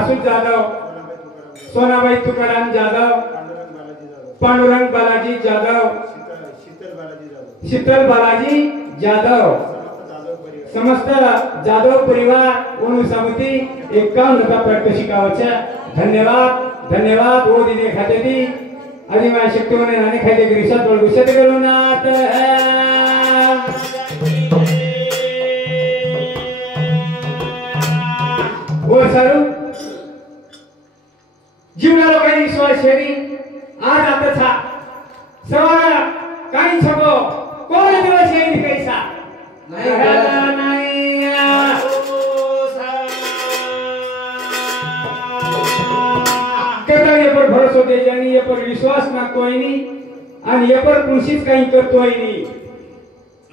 वासु जाधव, सोनाबाई तुकाराम जाधव, पांडुरंग बालाजी जाधव, शीतल बालाजी जाधव, समस्त जाधव परिवार अनुसमिति 51 रुपया पारितोषिकावच्या धन्यवाद धन्यवाद वो दिने खाते दी आदिमाय शक्तिवान नाणे खाते ग्रीसात वळगुशत करूनात वो सारू जीवनाला काही विश्वास शेरी आज आता था सवाल काही छको कोण दिवस येईल कैसा नाही ये पर भरोसा दे जानी ये पर विश्वास ना कोई नहीं आणि ये पर कुणशीच काही करतोय नाही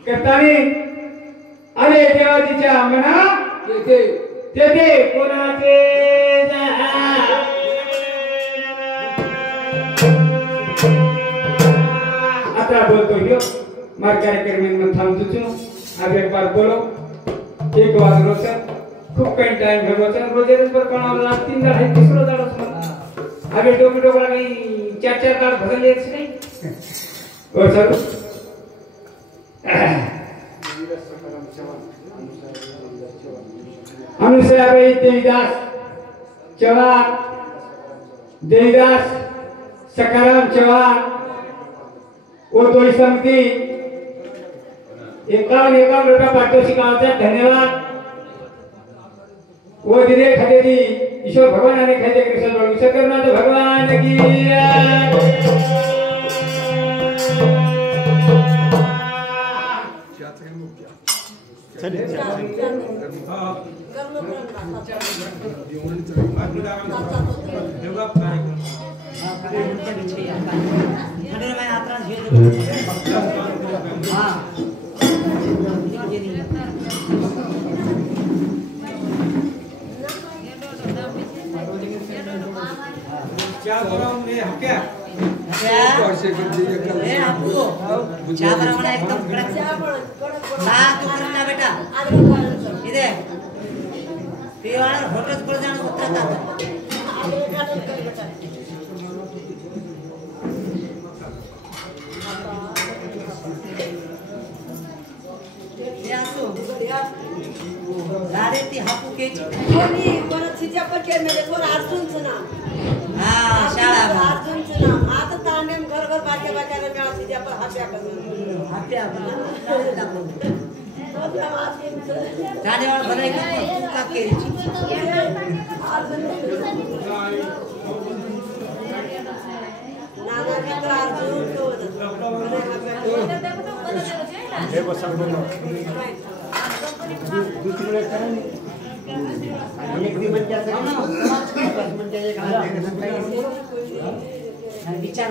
करतानी अरे देवाजीच्या मना तेथे कोणाचे आता बोलतो ह्यो मार कार्यक्रम में थांबतो छु अब एक बार बोलो एक बार रोचा खूप काही टाइम घालवायचा रोजेच पर कोणाला 3 दाड आहे तिसरा दाडच मला अबे टोमॅटो वाला काही 4 दाड भरले यायचे नाही और सर अनुसयाबाई देवीदास चव्हाण देवीदास सकाराम चव्हाण वो तो समिति 51 रुपया पारितोषिकाचा धन्यवाद वो दिने खाते दी ईश्वर भगवान ने खाते कृष्ण वळगुशत करनाथ भगवान की क्या बोला मैं हम क्या एकदम बेटा इधे होटल पर जाना उतरता ती हापू के कोणी कोण छिच्या पके मेले कोण अर्जुनचं नाम हां शाळा अर्जुनचं नाम आता तांडेम घर घर बाके बाकेला मेळा छिच्या पर हाप्या जानेवाला भराई का केरीची नाना मित्र अर्जुन हे बसा दुसरीकडे करा एक दिवस विचार